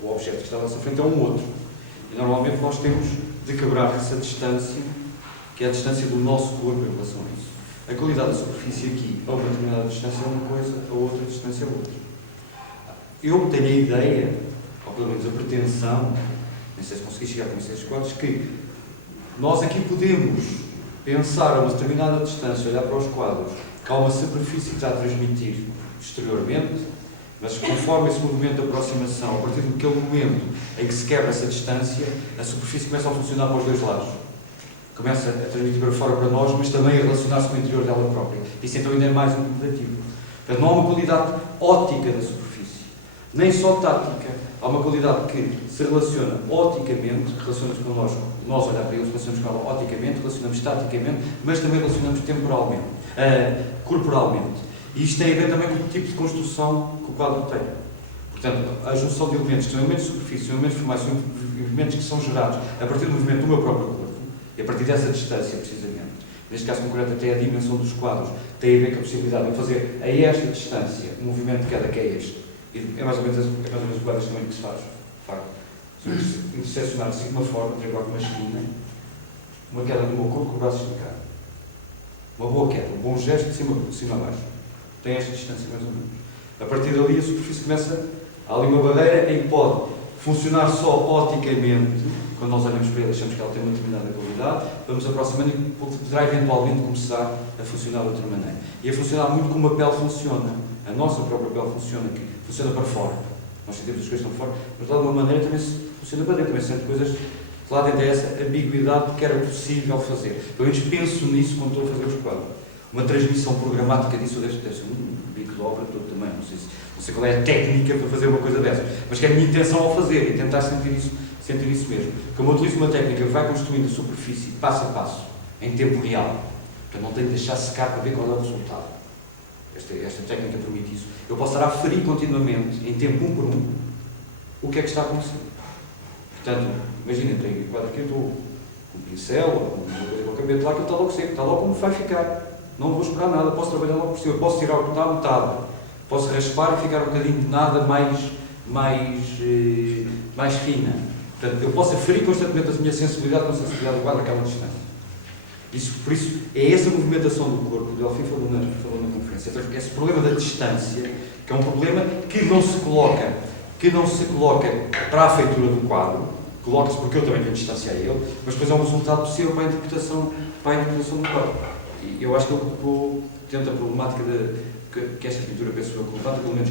o objeto que está à nossa frente é um outro. E normalmente nós temos de quebrar essa distância, que é a distância do nosso corpo em relação a isso. A qualidade da superfície aqui, a uma determinada distância é uma coisa, a outra distância é outra. Eu tenho a ideia, ou pelo menos a pretensão, não sei se consegui chegar a conhecer estes quadros, que nós aqui podemos pensar a uma determinada distância, olhar para os quadros, que há uma superfície que está a transmitir exteriormente, mas conforme esse movimento de aproximação, a partir daquele momento em que se quebra essa distância, a superfície começa a funcionar para os dois lados. Começa a transmitir para fora para nós, mas também a relacionar-se com o interior dela própria. Isso então ainda é mais interpretativo. Portanto, não há uma qualidade óptica da superfície, nem só tática. Há uma qualidade que se relaciona oticamente, relaciona-se connosco, nós olhar para eles, relacionamos com ela oticamente, relacionamos taticamente, mas também relacionamos temporalmente, corporalmente. E isto tem a ver também com o tipo de construção que o quadro tem. Portanto, a junção de elementos que são elementos de superfície, elementos formais, são elementos que são gerados a partir do movimento do meu próprio corpo, e a partir dessa distância, precisamente. Neste caso concreto, até a dimensão dos quadros tem a ver com a possibilidade de fazer a esta distância um movimento de queda que é este. E é mais ou menos os quadros também que se faz. De facto, interseccionar-se de uma forma, igual com uma esquina, uma queda do meu corpo com o braço esticado. Uma boa queda, um bom gesto de cima a baixo. Tem esta distância mais ou menos. A partir dali a superfície começa, há ali uma barreira em que pode funcionar só oticamente, quando nós olhamos para ela achamos que ela tem uma determinada qualidade, vamos aproximando e poderá eventualmente começar a funcionar de outra maneira. E a funcionar muito como a pele funciona. A nossa própria pele funciona, que funciona para fora. Nós sentimos as coisas estão fora, mas de alguma maneira também funciona para dentro, também sente coisas que lá dentro é essa ambiguidade que era possível fazer. Pelo menos penso nisso quando estou a fazer os quadros. Uma transmissão programática disso deve ser um bico de obra todo também. Não sei qual é a técnica para fazer uma coisa dessas, mas que é a minha intenção ao fazer e tentar sentir isso mesmo. Como eu utilizo uma técnica que vai construindo a superfície passo a passo, em tempo real, portanto não tenho de deixar secar para ver qual é o resultado. Esta técnica permite isso. Eu posso estar a aferir continuamente, em tempo um por um, o que é que está a acontecer. Portanto, imaginem, tenho quadro aqui, eu estou com um pincel, ou com uma coisa com o cabelo lá, que está logo seco, está logo como vai ficar. Não vou esperar nada, posso trabalhar logo por cima, posso tirar o que está à metade, posso raspar e ficar um bocadinho de nada mais fina. Portanto, eu posso aferir constantemente a minha sensibilidade com a sensibilidade do quadro àquela distância. Por isso, é essa movimentação do corpo, o Delfim falou na conferência, esse problema da distância, que é um problema que não se coloca para a feitura do quadro, coloca-se porque eu também tenho distância a ele, mas depois é um resultado possível para a interpretação do quadro. E eu acho que eu tento a problemática que esta pintura, penso eu, levanta, pelo menos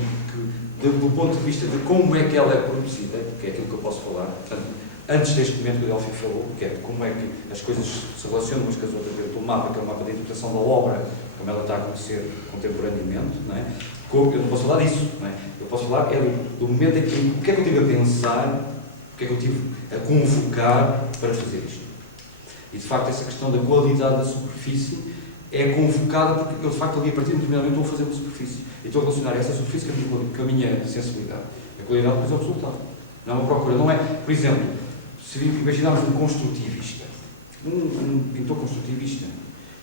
do ponto de vista de como é que ela é produzida, que é aquilo que eu posso falar, portanto, antes deste momento que o Delfim falou, que é como é que as coisas se relacionam umas com as outras, pelo mapa, que é o mapa de interpretação da obra, como ela está a acontecer contemporaneamente, não é? Eu não posso falar disso, não é? Eu posso falar do momento em que, o que é que eu tive a pensar, o que é que eu tive a convocar para fazer isto. E, de facto, essa questão da qualidade da superfície é convocada porque eu, de facto, ali a partir de um determinado momento estou a fazer uma superfície. E estou a relacionar essa superfície com a minha sensibilidade. A qualidade depois é o resultado. Não é uma procura. Não é, por exemplo, se imaginarmos um construtivista, um pintor construtivista,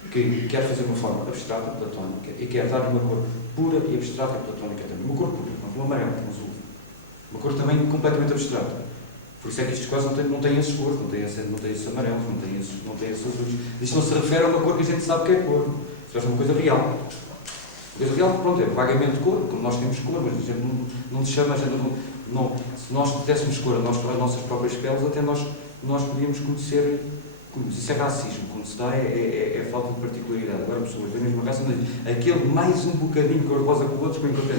que quer fazer uma forma abstrata, platónica, e quer dar uma cor pura e abstrata e platónica também. Uma cor pura, não um amarelo, um azul. Uma cor também completamente abstrata. Por isso é que estes quase não têm esses cores, não têm esses amarelos, não têm esses azuis. Isto não se refere a uma cor que a gente sabe que é cor. Isto é uma coisa real. Uma coisa real, pronto, é vagamente cor, como nós temos cor, mas a gente não se chama, se nós dessemos cor pelas nossas próprias peles, até nós podíamos conhecer. Isso é racismo, quando se dá é falta de particularidade. Agora pessoas da mesma raça, mas aquele mais um bocadinho cor-de-rosa com outros para encontrar.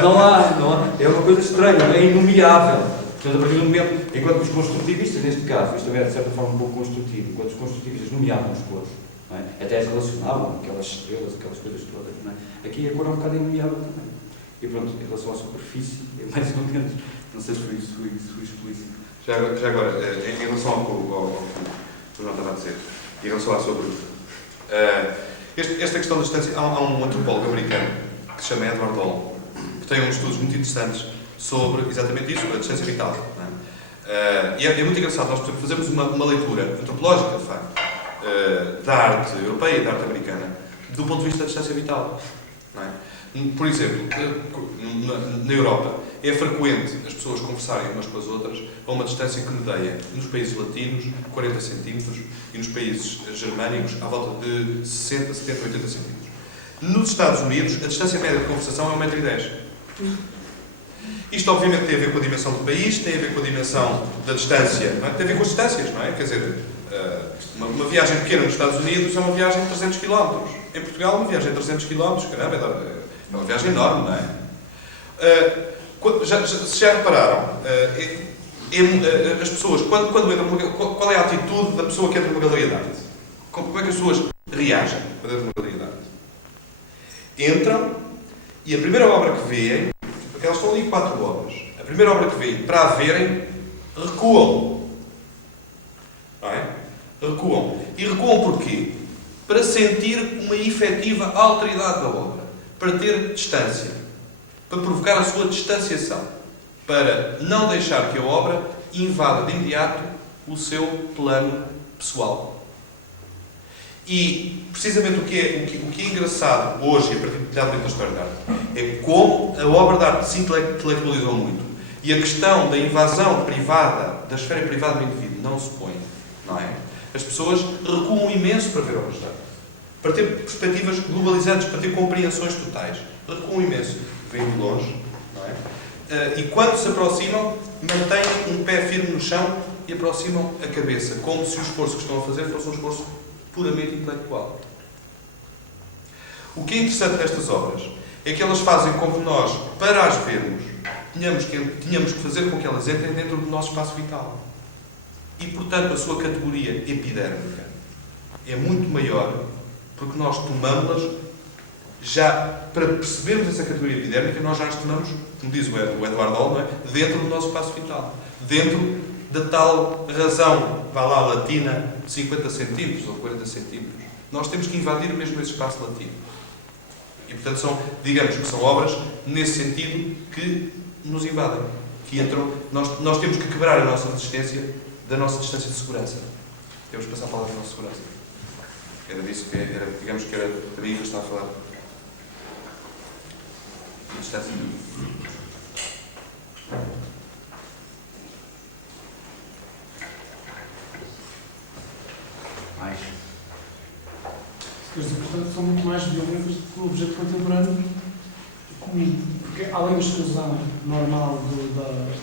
Não há. É uma coisa estranha, é inomiável. Portanto, a partir do momento, enquanto os construtivistas, neste caso, isto também é de certa forma um pouco construtivo, enquanto os construtivistas nomeavam as cores, não é? Até as relacionavam, aquelas estrelas, aquelas coisas todas, não é? Aqui a cor é um bocado inomeável também. E pronto, em relação à superfície, é mais ou menos, não sei se fui explícito. Já agora, em relação ao que o João estava a dizer, em relação à sua pergunta, esta questão da distância, há um antropólogo americano que se chama Edward Hall, que tem uns estudos muito interessantes sobre exatamente isso, a distância vital. Não é? E é muito engraçado, nós, por exemplo, fazemos uma leitura antropológica, de facto, da arte europeia e da arte americana, do ponto de vista da distância vital. Não é? Por exemplo, na Europa, é frequente as pessoas conversarem umas com as outras a uma distância que medeia, nos países latinos, 40 centímetros, e nos países germânicos, à volta de 60, 70, 80 centímetros. Nos Estados Unidos, a distância média de conversação é 1,10 m. Isto, obviamente, tem a ver com a dimensão do país, tem a ver com a dimensão da distância, não é? Tem a ver com as distâncias, não é? Quer dizer, uma viagem pequena nos Estados Unidos é uma viagem de 300 km. Em Portugal, uma viagem de 300 km, caramba, é uma viagem enorme, não é? Se já repararam, as pessoas, quando entram, qual é a atitude da pessoa que entra numa galeria de arte? Como é que as pessoas reagem quando entram numa galeria de arte? Entram e a primeira obra que veem, porque elas estão ali 4 obras, a primeira obra que veem, para a verem, recuam. Não é? Recuam. E recuam porquê? Para sentir uma efetiva alteridade da obra, para ter distância, para provocar a sua distanciação, para não deixar que a obra invada de imediato o seu plano pessoal. E, precisamente, o que é engraçado hoje, a partir dentro da história da arte, é como a obra de arte se intelectualizou muito. E a questão da invasão privada, da esfera privada do indivíduo, não se põe. Não é? As pessoas recuam imenso para ver obras de arte. Para ter perspectivas globalizantes, para ter compreensões totais. Recuam imenso. Vêm de longe, não é? E quando se aproximam, mantêm um pé firme no chão e aproximam a cabeça, como se o esforço que estão a fazer fosse um esforço puramente intelectual. O que é interessante nestas obras é que elas fazem com que nós, para as vermos, tínhamos que fazer com que elas entrem dentro do nosso espaço vital. E, portanto, a sua categoria epidérmica é muito maior, porque nós tomamos-las já, para percebermos essa categoria epidérmica, nós já as tomamos, como diz o Edward Hall, não é? Dentro do nosso espaço vital. Dentro da tal razão, vá lá, latina, de 50 centímetros ou 40 centímetros. Nós temos que invadir mesmo esse espaço latino. E, portanto, digamos que são obras, nesse sentido, que nos invadem. Que entram, nós temos que quebrar a nossa resistência da nossa distância de segurança. Temos que passar a palavra da nossa segurança. Era disso que era, digamos que era também que eu estava a falar. De distância. Mais. As portanto, são muito mais violentas do que o objeto contemporâneo comum. Porque, além da exclusão normal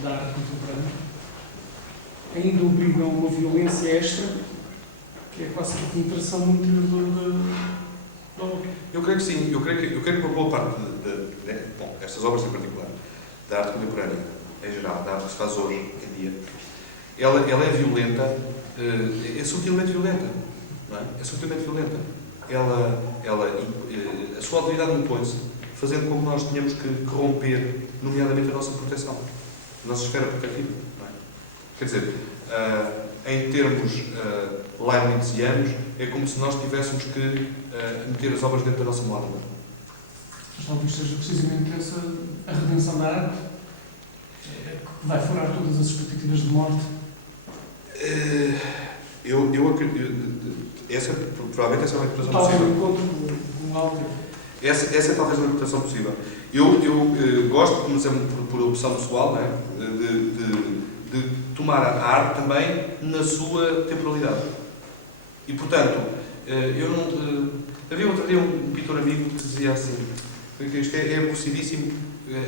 da arte contemporânea, ainda obrigam uma violência extra, que é quase que a penetração no interior da obra. Eu creio que sim. Eu creio que uma boa parte bom, estas obras em particular, da arte contemporânea em geral, da arte que se faz hoje em dia, ela é violenta, é subtilmente violenta. Não é? É subtilmente violenta. A sua autoridade impõe-se, fazendo com que nós tenhamos que romper, nomeadamente, a nossa proteção, a nossa esfera protetiva. Não é? Quer dizer, em termos leibnizianos, é como se nós tivéssemos que meter as obras dentro da nossa moda. Mas talvez seja precisamente essa a redenção da arte, que vai furar todas as expectativas de morte. Eu acredito. Provavelmente essa é uma interpretação Talvez possível. um encontro com algo. Essa é talvez uma interpretação possível. Eu gosto, como exemplo, por opção pessoal, não é? de tomar a arte também na sua temporalidade. E, portanto, havia outro dia um pintor amigo que dizia assim, que isto é aborrecidíssimo,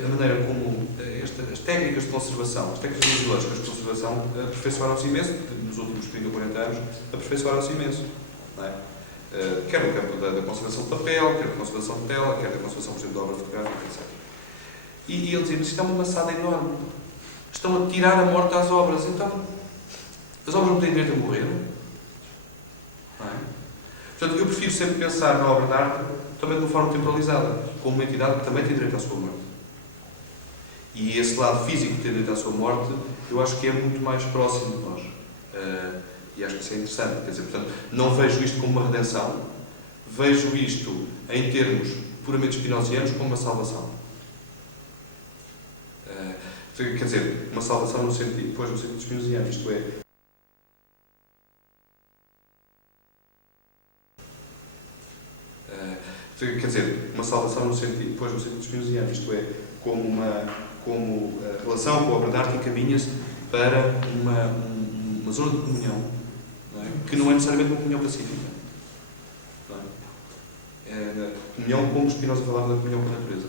a maneira como as técnicas de conservação, as técnicas ideológicas de conservação aperfeiçoaram-se imenso, nos últimos 30 ou 40 anos, aperfeiçoaram-se imenso. Não é? Quer no campo da conservação de papel, quer da conservação de tela, quer da conservação, por exemplo, de obra fotográfica, etc. E ele dizia, mas isto é uma maçada enorme. Estão a tirar a morte às obras. Então, as obras não têm direito a morrer? Não é? Portanto, eu prefiro sempre pensar na obra de arte também de uma forma temporalizada, como uma entidade que também tem direito à sua morte. E esse lado físico de ter direito à sua morte, eu acho que é muito mais próximo de nós. E acho que isso é interessante. Quer dizer, portanto, não vejo isto como uma redenção, vejo isto, em termos puramente spinozianos, como uma salvação. Quer dizer, uma salvação no sentido, depois no sentido spinoziano, isto é, quer dizer, uma salvação no sentido, depois no sentido spinoziano, isto é, como a relação com a obra de arte encaminha-se para uma zona de comunhão, não é? Que não é necessariamente uma comunhão pacífica. Não é? Comunhão, como Spinoza falava da comunhão com a natureza,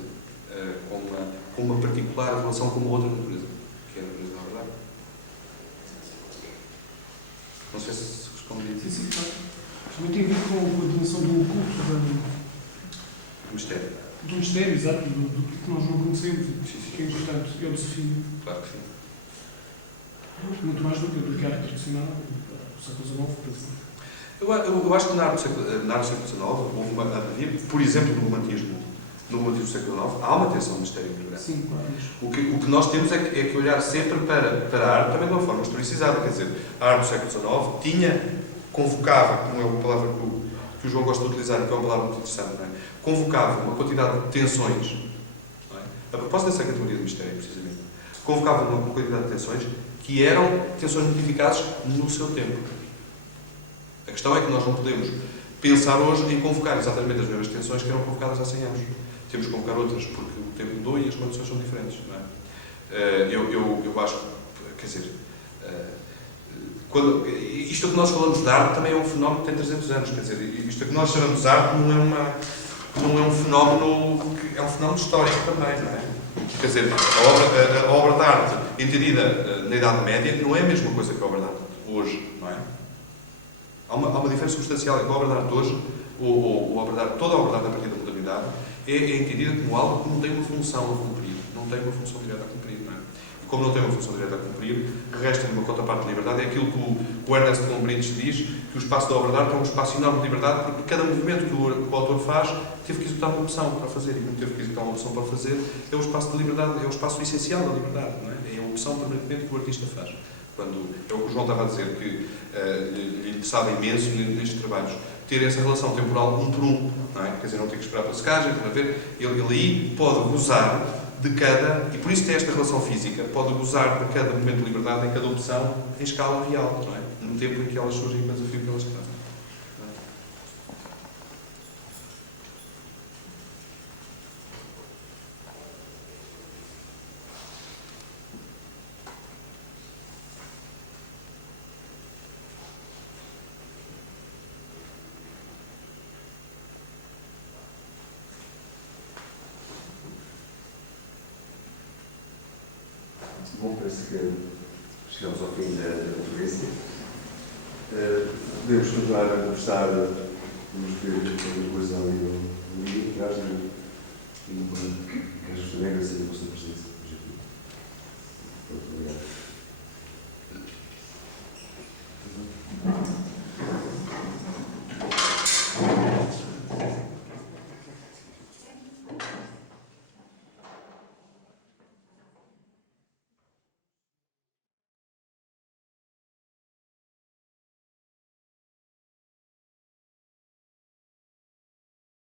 com uma particular relação com uma outra natureza, que é a natureza da verdade. Não sei se respondi. Sim, claro. Também tem a ver com a dimensão do culto Mistério. do mistério, exato, do que nós não conhecemos, Sim. que é importante, é o desafio. Claro que sim. Muito mais do que a arte tradicional, do século XIX, por exemplo. Eu acho que na arte do século XIX havia, por exemplo, no romantismo do século XIX, há uma tensão de mistério muito grande. Sim, claro. O que nós temos é que olhar sempre para a arte também de uma forma historicizada. Quer dizer, a arte do século XIX convocava, como é uma palavra que o João gosta de utilizar, que é uma palavra muito interessante, não é? Convocava uma quantidade de tensões, não é? A propósito dessa categoria de mistério, precisamente, convocava uma quantidade de tensões que eram tensões muito eficazes no seu tempo. A questão é que nós não podemos pensar hoje em convocar exatamente as mesmas tensões que eram convocadas há 100 anos. Temos que convocar outras, porque o tempo mudou e as condições são diferentes. Não é? Eu acho, quer dizer, isto que nós falamos de arte também é um fenómeno que tem 300 anos. Quer dizer, isto que nós chamamos de arte não é um fenómeno, é um fenómeno histórico também, não é? Quer dizer, a obra de arte entendida na Idade Média não é a mesma coisa que a obra de arte hoje, não é? Há uma diferença substancial entre a obra de arte hoje, ou a obra de arte, toda a obra de arte a partir da modernidade, é entendida como algo que não tem uma função a cumprir, não tem uma função direta a cumprir, não é? E como não tem uma função direta a cumprir, resta-lhe uma contraparte de liberdade. É aquilo que o Ernest Gombrich diz, que o espaço da obra de arte é um espaço enorme de liberdade, porque cada movimento que o autor faz teve que executar uma opção para fazer, e como teve que executar uma opção para fazer, é o espaço de liberdade, é o espaço essencial da liberdade, não é? É a opção permanentemente que o artista faz. Quando, é o que o João estava a dizer, que lhe interessava imenso nestes trabalhos, ter essa relação temporal um por um, não é? Quer dizer, não ter que esperar pela secagem, para ver, ele aí pode gozar de cada, e por isso tem esta relação física, pode gozar de cada momento de liberdade, em cada opção, em escala real, não é? No tempo em que elas surgem e no desafio que elas trazem. Bom, parece que chegamos ao fim da conferência. Podemos continuar a conversar, vamos ver alguma coisa ali